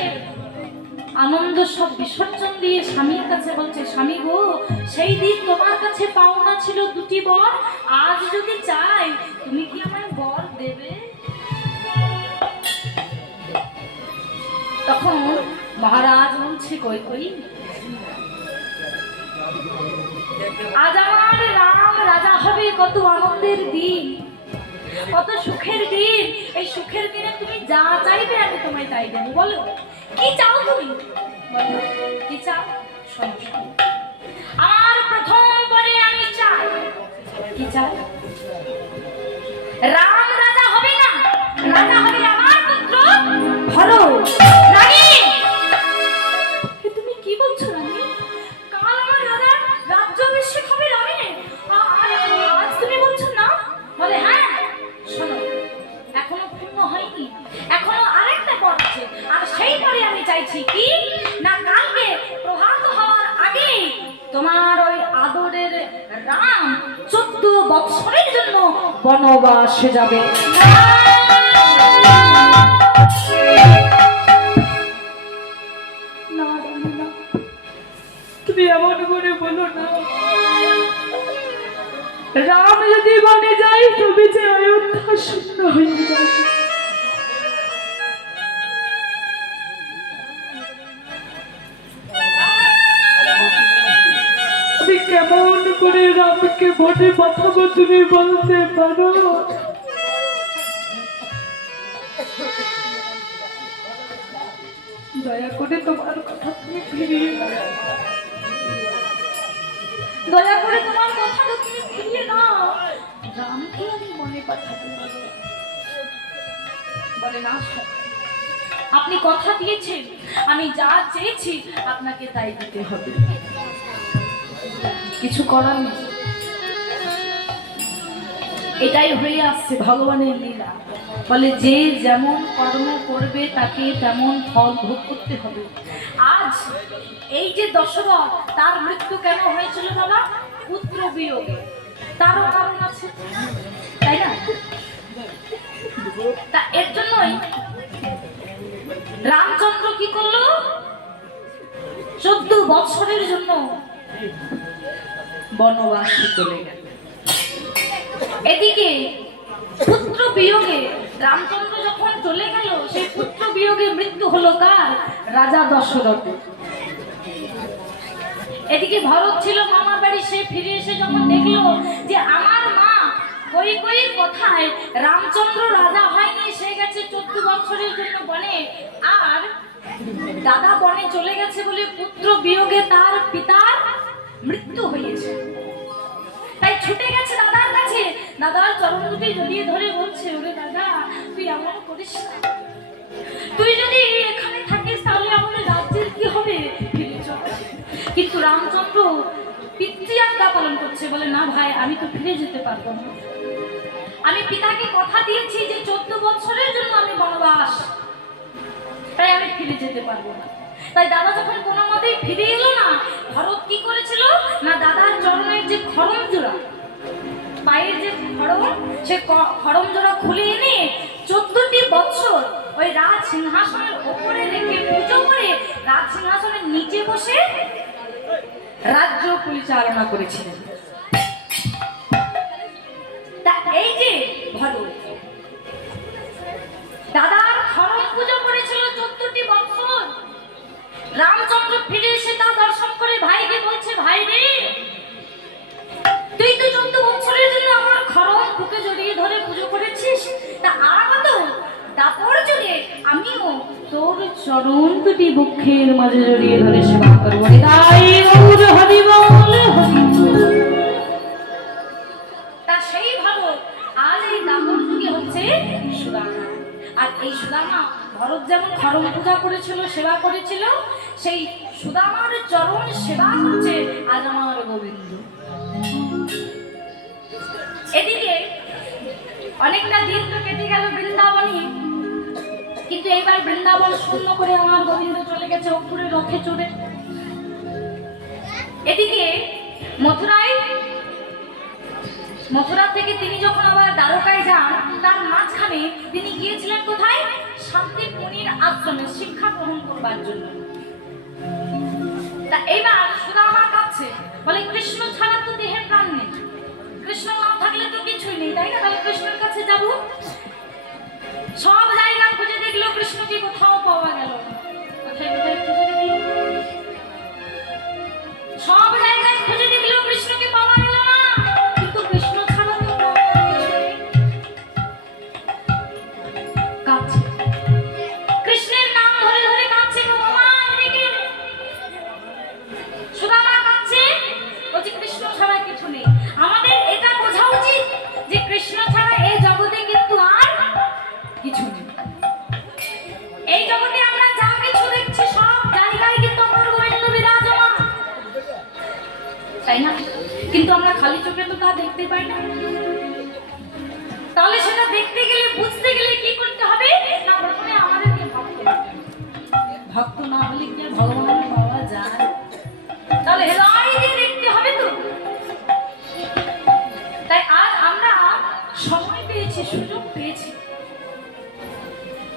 আনন্দ সব বিসর্জন দিয়ে স্বামীর কাছে বলছে, স্বামী গো, সেই দিন তোমার কাছে পাওনা ছিল দুটি বর, আজ যদি চাই তুমি কি আমায় বর দেবে? তখন মহারাজ বলছে, কই কই, আজ আমার রাম রাজা হবে, কত আনন্দের দিন, কত সুখের দিন। এই সুখের দিনে তুমি যা চাইবে আমি তোমায় তাই দেবো। বলো কি চাও তুমি? বলো কি চাও? শোনো, আমার প্রথম পরে আমি চাই, কি চাই? রাম রাজা হবে না, ধরো। রানী, এ তুমি কি বলছো রানী? কাল আমার দাদার রাজ্যাভিষেক হবে রানী, আর আজ তুমি বলছো না? বলে হ্যাঁ, শোনো, এখনো পূর্ণ হয়নি, এখনো আরেকটা পর আছে, আর সেই পরে আমি চাইছি কি না কালকে প্রভাত হওয়ার আগে তোমার ওই আদরের রাম 14 বৎসরের জন্য বনবাসে যাবে। না রানী, না, তুমি এমন করে বলো না। রাম যদি বনে যায় তবে যে অযোধ্যা শূন্য হয়ে যাবে। আমি কেমন করে রামকে বনে পাঠাবো তুমি বলতে পারো? দয়া করে তোমার কথা তুমি ফিরিয়ে নাও, দয়া করে তোমার কথাটা তুমি ফিরিয়ে নাও। রামকে আমি বনে পাঠাবো। বলে না, আপনি কথা দিয়েছেন, আমি যা চেয়েছি আপনাকে তাই দিতে হবে, কিছু করার নেই। এটাই হয়ে আসছে ভগবানের লীলা। বলে যে যেমন কর্ম করবে তাকে তেমন ফল ভোগ করতে হবে। আজ এই যে দশরথ, তার মৃত্যু কেন হয়েছিল বাবা? পুত্র বিয়োগে। তারও কারণ আছে, তাই না? তা এর জন্যই রামচন্দ্র কি করলো? 14 বৎসরের জন্য বনবাসে চলে গেল। এদিকে পুত্র বিয়োগে রামচন্দ্র যখন চলে গেল, সেই পুত্র বিয়োগে মৃত্যু হলো কার? রাজা দশরথের। এদিকে ভরত ছিল মামার বাড়ি, সে ফিরে এসে যখন দেখলো যে আমার মা কৈকেয়ীর কথায় রামচন্দ্র রাজা হয়নি, সে গেছে 14 বছরের জন্য বনে, আর দাদা বনে চলে গেছে বলে পুত্র বিয়োগে তার পিতার মৃত্যু হয়েছে, তাই ছুটে গেছে দাদার কাছে। দাদার চরণ দুটি জড়িয়ে ধরে বলছে, ওরে দাদা, তুই এমন করিস না, তুই যদি এখানে থাকিস তাহলে আমাদের রাজ্যের কি হবে? ফিরে চল। কিন্তু রামচন্দ্র পিতৃ আজ্ঞা পালন করছে, বলে না ভাই, আমি তো ফিরে যেতে পারবো না, আমি পিতাকে কথা দিয়েছি যে 14 বছরের জন্য আমি বনবাস, তাই আমি ফিরে যেতে পারবো না। তাই দাদা যখন কোনো মতেই ফিরে এলো না, ভরত কি করেছিল না দাদার চরণের যে খড়ম জোড়া, পায়ের যে খড়ম, সে খড়ম জোড়া খুলে এনে 14টি বৎসর ওই রাজ সিংহাসনের উপরে রেখে পুজো করে রাজ সিংহাসনের নিচে বসে রাজ্য পরিচালনা করেছিলেন। তা এই যে ভরত দাদার খড়ম পুজো করেছিল 14টি বৎসর, রামচন্দ্র ফিরে এসে তা দর্শন করে ভাইকে বলছে, ভাই রে, তুই তো 14 বছরের জন্য আমার খড়ম বুকে জড়িয়ে ধরে পুজো করেছিস, তা আমাকে দাপর যুগে আমিও তোর চরণ দুটি বুকের মাঝে জড়িয়ে ধরে সেবা করবো। তাই ওর হরি বল হরি। তা সেই ভালো আজ এই দাপর যুগে হচ্ছে সুদামা, আর এই সুদামা ভরত যেমন খড়ম পূজা করেছিল, সেবা করেছিল, সেই সুদামার চরণ সেবা করছে আজ আমার গোবিন্দ। এদিকে অনেকটা দিন তো কেটে গেল বৃন্দাবনে, কিন্তু এইবার বৃন্দাবন শূন্য করে আমার গোবিন্দ চলে গেছে অপুরের রথে চড়ে। এদিকে মথুরা থেকে তিনি যখন আবার দ্বারকায় যান, তার মাঝখানে তিনি গিয়েছিলেন কোথায়? শান্তিপুরীর আশ্রমে শিক্ষা গ্রহণ করবার জন্য। তা এইবার সুদামা কাছে বলে, কৃষ্ণ ছাড়া তো দেহের প্রাণ নেই, কৃষ্ণ না থাকলে তো কিছুই নেই, তাই না? তাহলে কৃষ্ণের কাছে যাব। সব জায়গা খুঁজে দেখলো, কৃষ্ণকে কোথাও পাওয়া গেল না। কোথায় কোথায় খুঁজে দেখলো, সব জায়গায় খুঁজে দেখলো, কৃষ্ণকে পাওয়া গেল না, কিন্তু কৃষ্ণ ছাড়া তো কিছু নেই। কাঁদছে, কৃষ্ণের নাম ধরে ধরে কাঁদছে গো মামা। এদিকে সুদামা কাঁদছে, বলছে কৃষ্ণ ছাড়া কিছু নেই। আমাদের এটা বোঝা উচিত যে কৃষ্ণ ছাড়া এই জগতে কিন্তু আর কিছু নেই। এই কিন্তু আমরা খালি চোখে তো তা দেখতে পাই না। তাহলে সেটা দেখতে গেলে বুঝতে গেলে কি করতে হবে না, প্রথমে আমাদেরকে ভক্ত হতে হবে। ভক্ত না হলে কি আর ভগবান পাওয়া যায়? তাহলে হৃদয় দিয়ে দেখতে হবে তো। তাই আজ আমরা সময় পেয়েছি, সুযোগ পেয়েছি,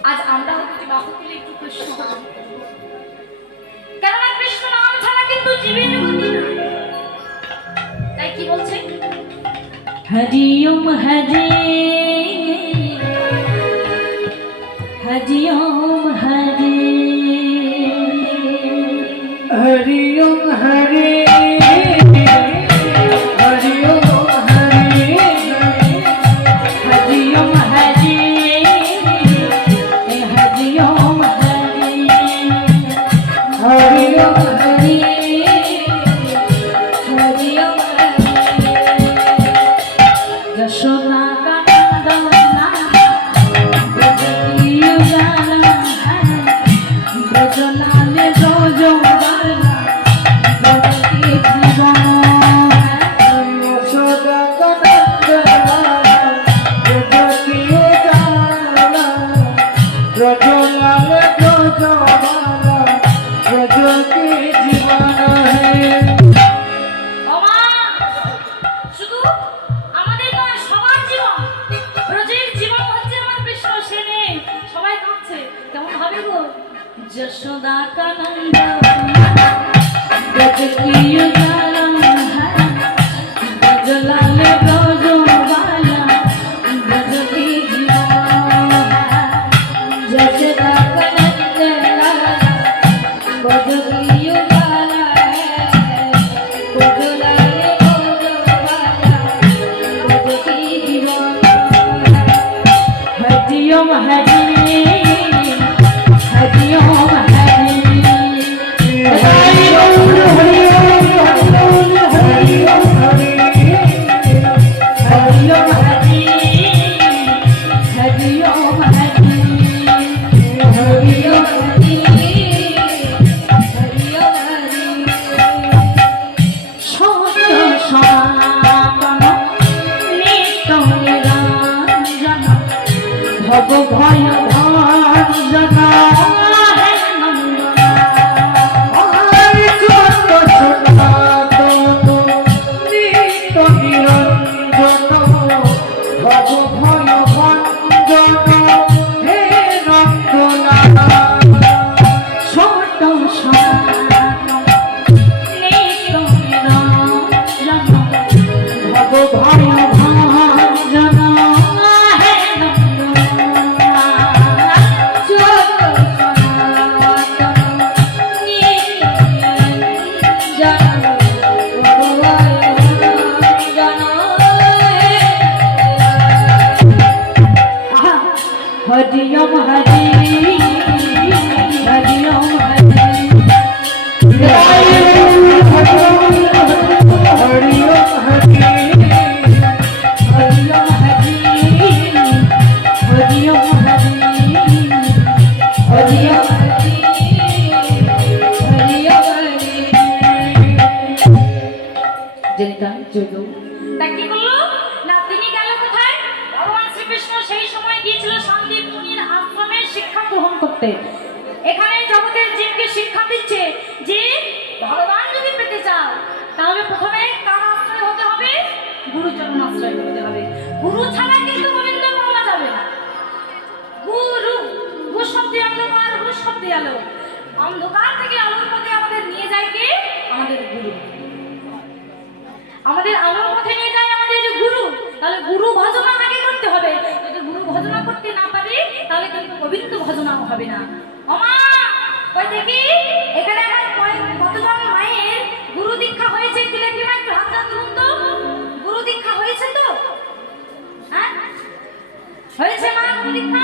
আজ আমরা যদি বাহু তুলে একটু কৃষ্ণ ভজন করব। কেননা কৃষ্ণ নাম ছাড়া কিন্তু জীবের গতি নাই। তাই কি বলছে? হরি ওম হরি হরি ওম হরি হরি ওম হরি হরি ওম হরি হরি ওম হরি হরি ওম হরি হরি ওম হরি হরি ওম হরি যশোদা কান্দনা ব্রজকিয় গানা ব্রজলালে ব্রজবালা ব্রজকি জীবন যশোদা কানন্দনা ব্রজকিয় গানা ব্রজলাল ব্রজবালা ব্রজকি জীবন হে। ওমা শুধু আমাদের নয়, সবার জীবন, ব্রজের জীবন হচ্ছে আমার কৃষ্ণ সেনে। সবাই কাঁদছে কেমন হবে গো? যশোদা কানন্দ ব্রজকিয় গানা ব্রজলাল ব্রজবালা ব্রজকি জীবন যশোদা কানন্দ ব্রজকিয় গানা ব্রজলাল ব্রজবালা ব্রজকি জীবন হরি ওম হরি হরি ওম হরি হরি ওম হরি হরি ওম হরি হরি ওম হরি হরি ওম হরি হরি ওম হরি হরি ওম হরি সত্য সনাতন নিত্য নিরঞ্জন ভব ভয় ভঞ্জন হে নন্দনা হরি চন্দ্র সনাতন নিত্য নিরঞ্জন ভব ভয় ভঞ্জন হে নন্দনা। ছোট সনাতন নিত্য নিরঞ্জন ভব ভয় ভঞ্জন হে নন্দনা ছোট সনাতন নিত্য নিরঞ্জন ভব ভয় ভঞ্জন হরি ওম হরি হরি ওম হরি হরি ওম হরি হরি ওম হরি হরি ওম হরি হরি ওম হরি হরি ওম হরি যেটা যোগ তা কি করলো না, তিনি গেল কোথায়? ভগবান শ্রীকৃষ্ণ সেই সময় গিয়েছিল সন্দীপ মুনির আশ্রমে শিক্ষা গ্রহণ করতে। এখানে জগতের জীবকে শিক্ষা দিচ্ছে যে ভগবান যদি পেতে চাও তাহলে প্রথমে কার আশ্রয় হতে হবে? গুরুচরণ আশ্রয় করতে হবে। গুরু ছাড়া কিন্তু গোবিন্দ পাওয়া যাবে না। গুরু, গু শব্দে অন্ধকার, গু শব্দে আলো। অন্ধকার থেকে আলোর পথে আমাদের নিয়ে যায় কে? আমাদের গুরু। আমাদের আলোর পথে নিয়ে যায় আমাদের গুরু। তাহলে গুরু ভজনা আগে করতে হবে। যদি গুরু ভজনা করতে না পারি তাহলে কিন্তু গোবিন্দ ভজনাও হবে না। ওমা ওই দেখি এখানে আমার কতজন মায়ের গুরু দীক্ষা হয়েছে? দিলে কি মা একটু হাতটা তুলুন তো। গুরু দীক্ষা হয়েছে তো? হ্যাঁ হয়েছে মা গুরু দীক্ষা?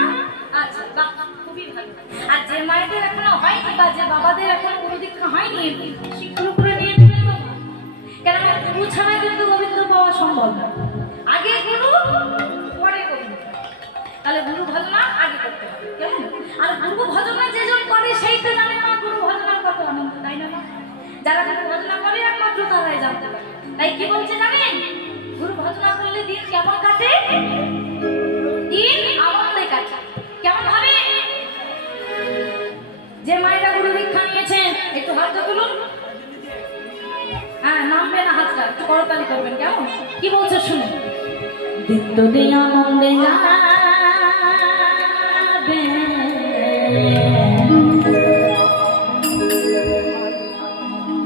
আচ্ছা বাহ, খুবই ভালো। আর যে মায়েদের এখনো হয়নি বা যে বাবাদের এখনো গুরু দীক্ষা হয়নি, শিক্ষার উপরে নিয়ে নেবেন বাবা। কেননা গুরু ছাড়া কিন্তু গোবিন্দ পাওয়া সম্ভব না। আগে গুরু পরে গোবিন্দ। তাহলে গুরু ভজনা আগে করতে হবে, কেমন? আর গুরু ভজনা যেজন করে সেই তো জানে না গুরু ভজনার কত আনন্দ, তাই না? যারা গুরু ভজনা করে একমাত্র তারাই জানতে পারে। তাই কি বলছে জানেন, গুরু ভজনা করলে দিন কেমন কাটে? দিন আনন্দে কাটে। কেমন হবে? যে মায়েরা গুরু দীক্ষা নিয়েছেন একটু হাতটা তুলুন। হ্যাঁ, নামবে না হাতটা, একটু করতালি করবেন। কেমন কি বলছে শুনুন। দিন তো দিন আনন্দে যাবে,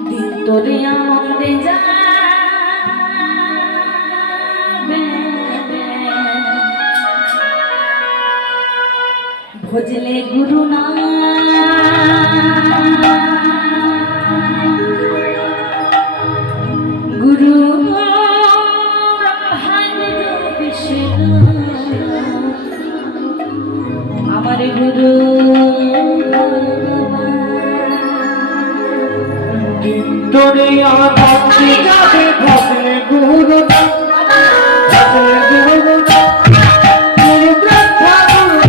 দিন তো দিন আনন্দে যাবে, ভজলে গুরু না গুরু ব্রহ্মা গুরু বিষ্ণু আমার গুরু তোরে আমার ভক্তি যাবে ভজলে গুরু না, ভজলে গুরু না, গুরু ব্রহ্মা গুরু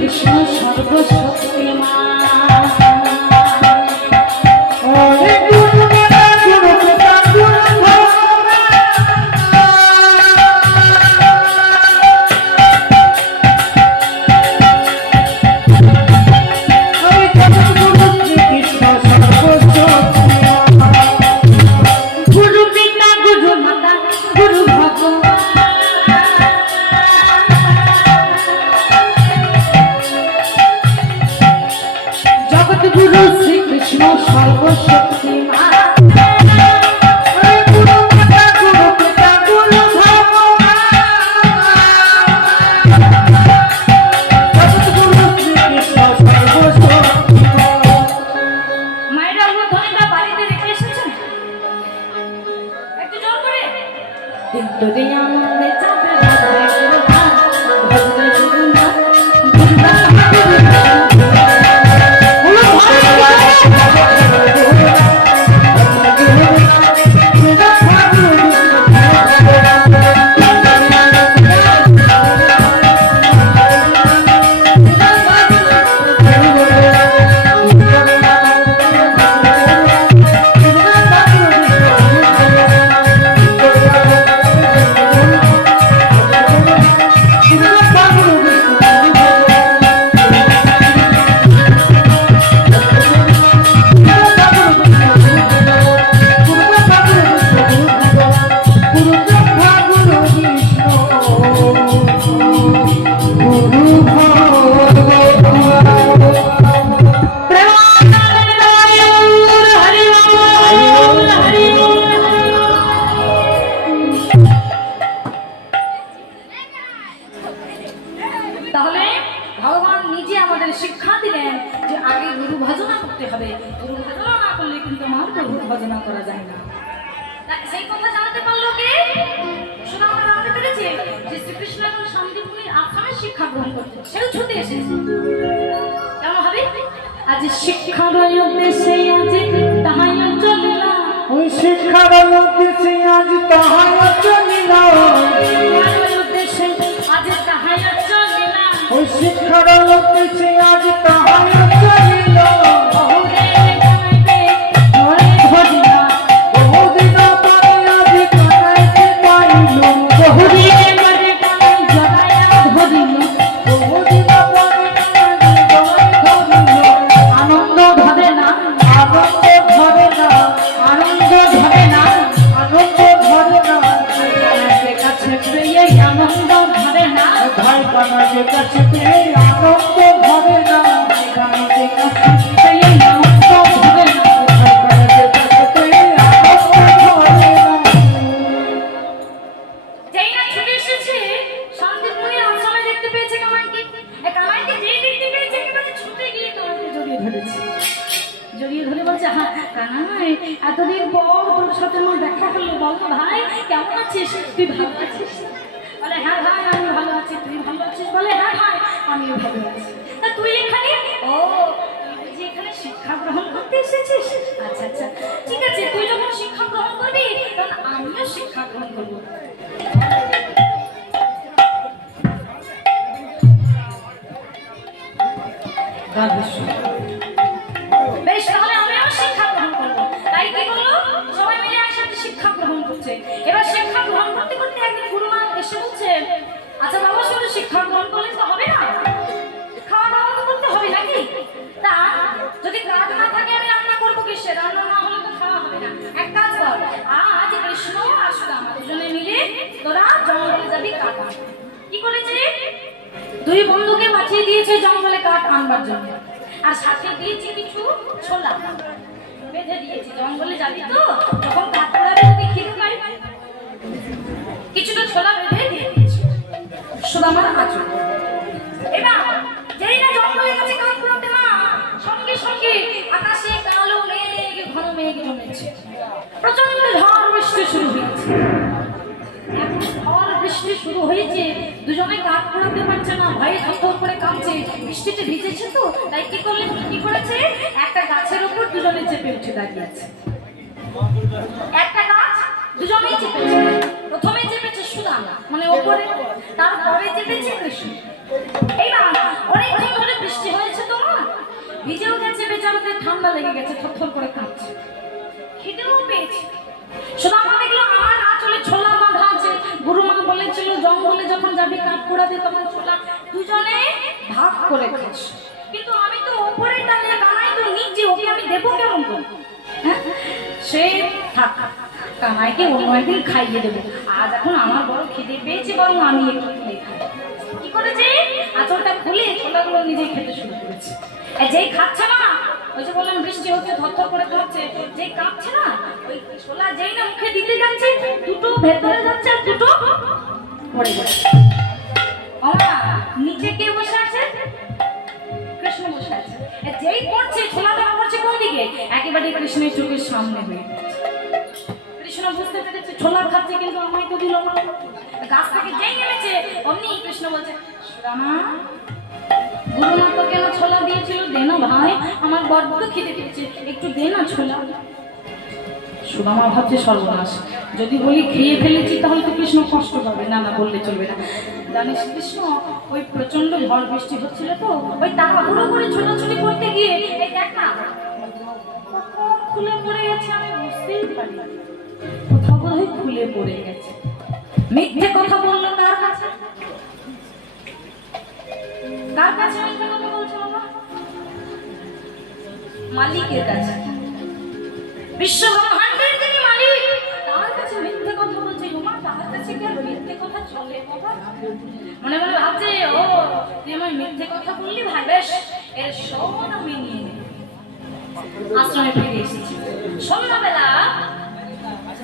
বিষ্ণু ভজনা করতে হবে। গুরু ভজনা না করলে কিন্তু আমার প্রভু ভজনা করা যায় না। সেই কথা জানাতে পারলো কে? শোনা আমরা জানতে পেরেছি যে শ্রীকৃষ্ণ এখন শান্তিপুরীর আশ্রমে শিক্ষা গ্রহণ করছে, সেও ছুটে এসেছে। কেমন হবে? আজ শিক্ষার উদ্দেশ্যে আজ তাহাই চলিলা, ওই শিক্ষার উদ্দেশ্যে আজ তাহাই চলিলা, উদ্দেশ্যে আজ তাহাই চলিলা, ওই শিক্ষার উদ্দেশ্যে আজ তাহাই চলিলা। বহুরে কানাইতে ধরে ধরিলা, বহুদিন পরে আজ কানাইতে পাইল, বহুরে কানে কানাই জড়াইয়া ধরিল, বহুদিন পরে কানাই ধরিল। আনন্দ ধরে না, আনন্দ ধরে না, আনন্দ ধরে না, আনন্দ ধরে না, কানাইতে কাছে পেয়ে আনন্দ ধরে না, ভাই কানাইয়ের কাছে পেয়ে আনন্দ ধরে না, কানাইয়ের কাছে পেয়ে আনন্দ ধরে না। ভাই কানাইয়ের কাছে পেয়ে আনন্দ ধরে না। যেই না ছুটে এসেছে শান্তিপুরের আশ্রমে দেখতে পেয়েছে কামাইকে, কামাইকে যেই দেখতে পেয়েছে একেবারে ছুটে গিয়ে কামাইকে জড়িয়ে ধরেছে। জড়িয়ে ধরে বলছে, হ্যাঁ কানাই, এতদিন পর তোর সাথে আমার দেখা হলো, বল না ভাই কেমন আছিস, তুই ভালো আছিস? বলে হ্যাঁ ভাই আমি ভালো আছি, তুই ভালো আছিস? বলে হ্যাঁ ভাই আমিও ভালো আছি। তা তুই এখানে? ও তুই বুঝি এখানে শিক্ষা গ্রহণ করতে এসেছিস? আচ্ছা আচ্ছা ঠিক আছে, তুই যখন শিক্ষা গ্রহণ করবি তখন আমিও শিক্ষা গ্রহণ করবো। বেশ তাহলে আমিও শিক্ষা গ্রহণ করবো। তাই কি করলো, সবাই মিলে একসাথে শিক্ষা গ্রহণ করছে। এবার শিক্ষা গ্রহণ করতে করতে একদিন গুরুমা এসে বলছে, আচ্ছা বাবা শুধু শিক্ষা গ্রহণ করলে তো হবে না, খাওয়া দাওয়া তো করতে হবে নাকি? তা যদি কাজ না থাকে আমি রান্না করবো কিসে? রান্না না হলে তো খাওয়া হবে না। এক কাজ কর, আজ কৃষ্ণ আর সুদামা দুজনে মিলে তোরা জঙ্গলে যাবি কাঠ আনতে। কি করেছে? দুই বন্ধুকে পাঠিয়ে দিয়েছে জঙ্গলে কাঠ আনবার জন্য, আর সাথে দিয়েছে কিছু ছোলা বেঁধে দিয়েছে। জঙ্গলে যাবি তো, যখন কাঠ পোড়াবে যদি খিদে পাই, কিছুটা ছোলা বেঁধে দিয়ে দিয়েছে সুদামার আঁচল। এবার যেই না জঙ্গলে গেছে কাঠ পোড়াতে, না সঙ্গে সঙ্গে আকাশে কালো মেঘ, ঘন মেঘ জমেছে, প্রচন্ড ঝড় বৃষ্টি শুরু হয়েছে। এখন ঝড় বৃষ্টি শুরু হয়েছে, দুজনে কাঠ পোড়াতে পারছে না, ভয়ে থরথর করে কাঁপছে। বৃষ্টিতে ভিজেছে তো, তাই কি করেছে, একটা গাছের উপর দুজনে চেপে উঠে দাঁড়িয়ে আছে। একটা গাছ দুজনেই চেপেছে। প্রথমে চেপেছে সুদামা মানে ওপরে, তারপরে চেপেছে কৃষ্ণ। এইবার অনেকক্ষণ ধরে বৃষ্টি হয়েছে তো, না ভিজেও গেছে, বেচারাদের ঠান্ডা লেগে গেছে, থরথর করে কাঁপছে, খিদেও পেয়েছে। সুদামা দেখলো আমার আঁচলে ছোলা বাঁধা আছে। গুরুমা বলেছিল জঙ্গলে যখন যাবি কাঠ পোড়াতে তখন ছোলা দুজনে ভাগ করে খাস, কিন্তু আমি তো ওপরে টানে, কানাই তো নিচে, ওকে আমি দেবো কেমন করে? হ্যাঁ, সে থাক, কানাইকে অন্য একদিন খাইয়ে দেবো, আজ এখন আমার বড় খিদে পেয়েছে, বরং আমি একটু খুলে খাই। কি করেছে, আঁচলটা খুলে ছোলাগুলো নিজেই খেতে শুরু করেছে। যেই খাচ্ছে না, ওই যে বললাম বৃষ্টি হচ্ছে, থরথর করে কাঁপছে, যেই কাঁপছে না, ওই ছোলা যেই না মুখে দিতে যাচ্ছে, দুটো ভেতরে যাচ্ছে আর দুটো পড়ে যাচ্ছে। ওমা, নিচে কে বসে আছে? কৃষ্ণ বসে আছে। যেই পড়ছে, ছোলা দেওয়া পড়ছে কোন দিকে? একেবারে কৃষ্ণের চোখের সামনে হয়ে গেছে। কৃষ্ণ বুঝতে পেরেছে ছোলা খাচ্ছে, কিন্তু আমায় তো দিল না। গাছ থেকে যেই নেমেছে অমনি কৃষ্ণ বলছে, সুদামা গুরুমা তো কেন ছোলা দিয়েছিল, দে না ভাই, আমার বড্ড খিদে পেয়েছে, একটু দে না ছোলা। সুদামা ভাবছে সর্বনাশ, যদি বলি খেয়ে ফেলেছি তাহলে তো কৃষ্ণ কষ্ট পাবে, না না বললে চলবে না। জানিস কৃষ্ণ, ওই প্রচন্ড ঝড় বৃষ্টি হচ্ছিল তো, ওই তাড়াহুড়ো করে ছোটাছুটি করতে গিয়ে এই দেখ না কখন খুলে পড়ে গেছে, আমি বুঝতেই পারি, কোথাও বোধহয় খুলে পড়ে গেছে। মিথ্যে কথা বললো কার কাছে? কার কাছে মিথ্যে কথা বলছো বাবা? মালিকের কাছে, বিশ্ব ব্রহ্মাণ্ডের যিনি মালিক, তার কাছে মিথ্যে কথা বলছে। ওমা, তার কাছে কি আর মিথ্যে কথা চলে বাবা? মনে মনে ভাবছে, ও তুই আমার মিথ্যে কথা বললি ভাই, বেশ এর সব আমি নিয়ে নেব। আশ্রমে ফিরে এসেছি সন্ধ্যাবেলা,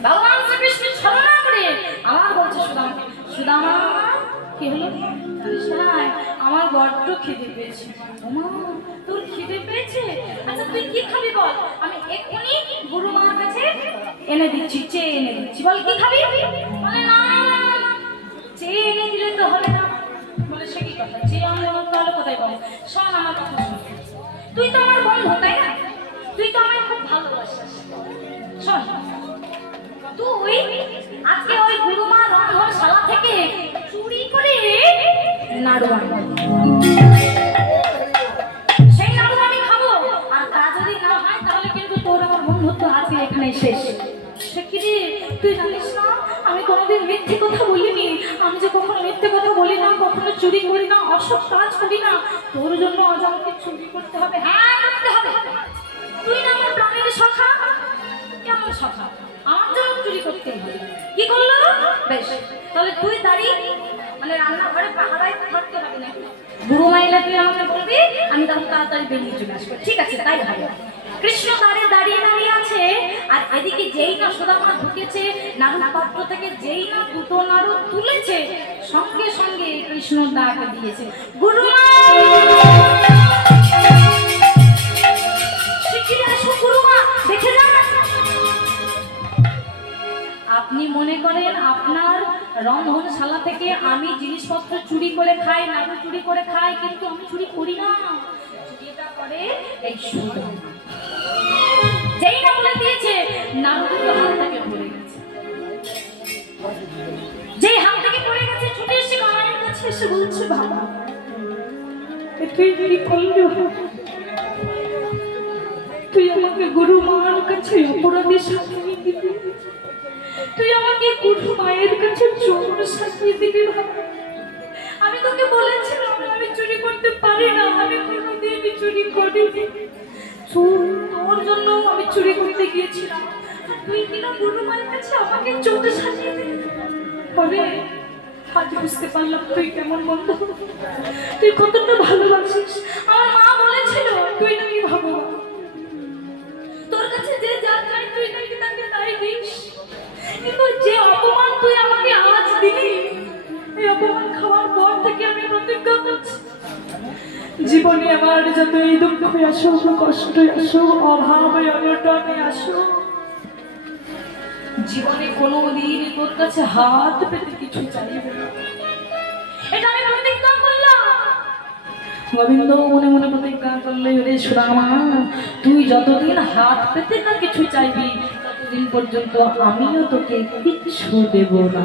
ভগবান শ্রীকৃষ্ণের ছলনা করে আমার বলছে সুদামা, সুদামা কি হলো? আমার বড্ড খিদে পেয়েছে। ওমা, তোর খিদে পেয়েছে? আচ্ছা তুই কি খাবি বল, আমি এক্ষুনি গুরুমার কাছে এনে দিচ্ছি, চেয়ে এনে দিচ্ছি। বল কি খাবি? বলে না, চেয়ে এনে দিলে তো হবে না। বলে সে কি কথা, চেয়ে আমি তাহলে কোথায় পাবো? শোন আমার কথা শোন, তুই তো আমার বন্ধু তাই না, তুই তো আমায় খুব ভালোবাসিস। শোন, তুই আজকে ওই গুরুমা রন্ধনশালা থেকে চুরি করে নাড়ু আনবি, সেই নাড়ু আমি খাবো। আর তা যদি না হয় তাহলে কিন্তু তোর আমার বন্ধুত্ব আজকে এখানে শেষ। সে কি রে, তুই জানিস না আমি কোনোদিন মিথ্যে কথা বলিনি। আমি যে কখনো মিথ্যে কথা বলি না, কখনো চুরি করি না, অসৎ কাজ করি না। তোর জন্য আজ আমাকে চুরি করতে হবে। হ্যাঁ করতে হবে। তুই না আমার প্রাণের সখা, কেমন সখা, আমার জন্য চুরি করতে হবে। কি করলো? বেশ, তাহলে তুই দাঁড়িয়ে মানে রান্নাঘরে পাহারায় থাকতে হবে না। বুড়ো মাইলা তুই আমাকে বলবি, আমি তখন তাড়াতাড়ি বেরিয়ে চলে আসবো। ঠিক আছে, তাই হবে। কৃষ্ণ দাঁড়িয়ে দাঁড়িয়ে আছে, আর এদিকে যেই না সুদামা ঢুকেছে নাড়ু পাত্র থেকে, যেই না দুটো নাড়ু তুলেছে, সঙ্গে সঙ্গে কৃষ্ণ ডাক দিয়েছে, গুরুমা শিগগিরই আসো, গুরুমা দেখে যান। আপনি মনে করেন আপনার রন্ধনশালা থেকে আমি জিনিসপত্র চুরি করে খাই, নাড়ু চুরি করে খাই, কিন্তু আমি চুরি করি না। চুরিটা করে এই সুদামা। যেই না বলে দিয়েছে, নাড়ু দুটো হাত থেকে পড়ে গেছে। যেই হাত থেকে পড়ে গেছে, ছুটে এসে কামাইয়ের কাছে এসে বলছে, বাবা তুই কি করলি? তুই আমাকে গুরু মার কাছে অপরাধী সাজিয়ে দিবি, তুই আমাকে গুরু মায়ের কাছে চোর সাজিয়ে দিবি। আমি তোকে বলেছিলাম আমি চুরি করতে পারি না, আমি কোনোদিন চুরি করিনি। তোর জন্য আমি চুরি করতে গিয়েছিলাম, তুই কিনা গুরু মায়ের কাছে আমাকে চোর সাজিয়ে দিবি। তবে আজ বুঝতে পারলাম তুই কেমন বন্ধু, তুই কতটা ভালোবাসিস। আমার মা বলেছিল তুই নাকি ভগবান, তোর কাছে যে যা চাই তুই নাকি তাকে তাই দিস। কিন্তু যে অপমান তুই আমাকে আজ দিলি, এই অপমান খাওয়ার পর থেকে আমি প্রতিজ্ঞা করছি, জীবনে আমার যতই দুঃখ আসুক, কষ্ট আসুক, অভাব অনটনে আসুক, জীবনে কোনোদিন তোর কাছে হাত পেতে কিছু চাইবে না। এটা আমি প্রতিজ্ঞা করলাম। গোবিন্দ মনে মনে প্রতিজ্ঞা করলে, রে সুদামা তুই যতদিন হাত পেতে না কিছু চাইবি, ততদিন পর্যন্ত আমিও তোকে কিচ্ছু দেব না।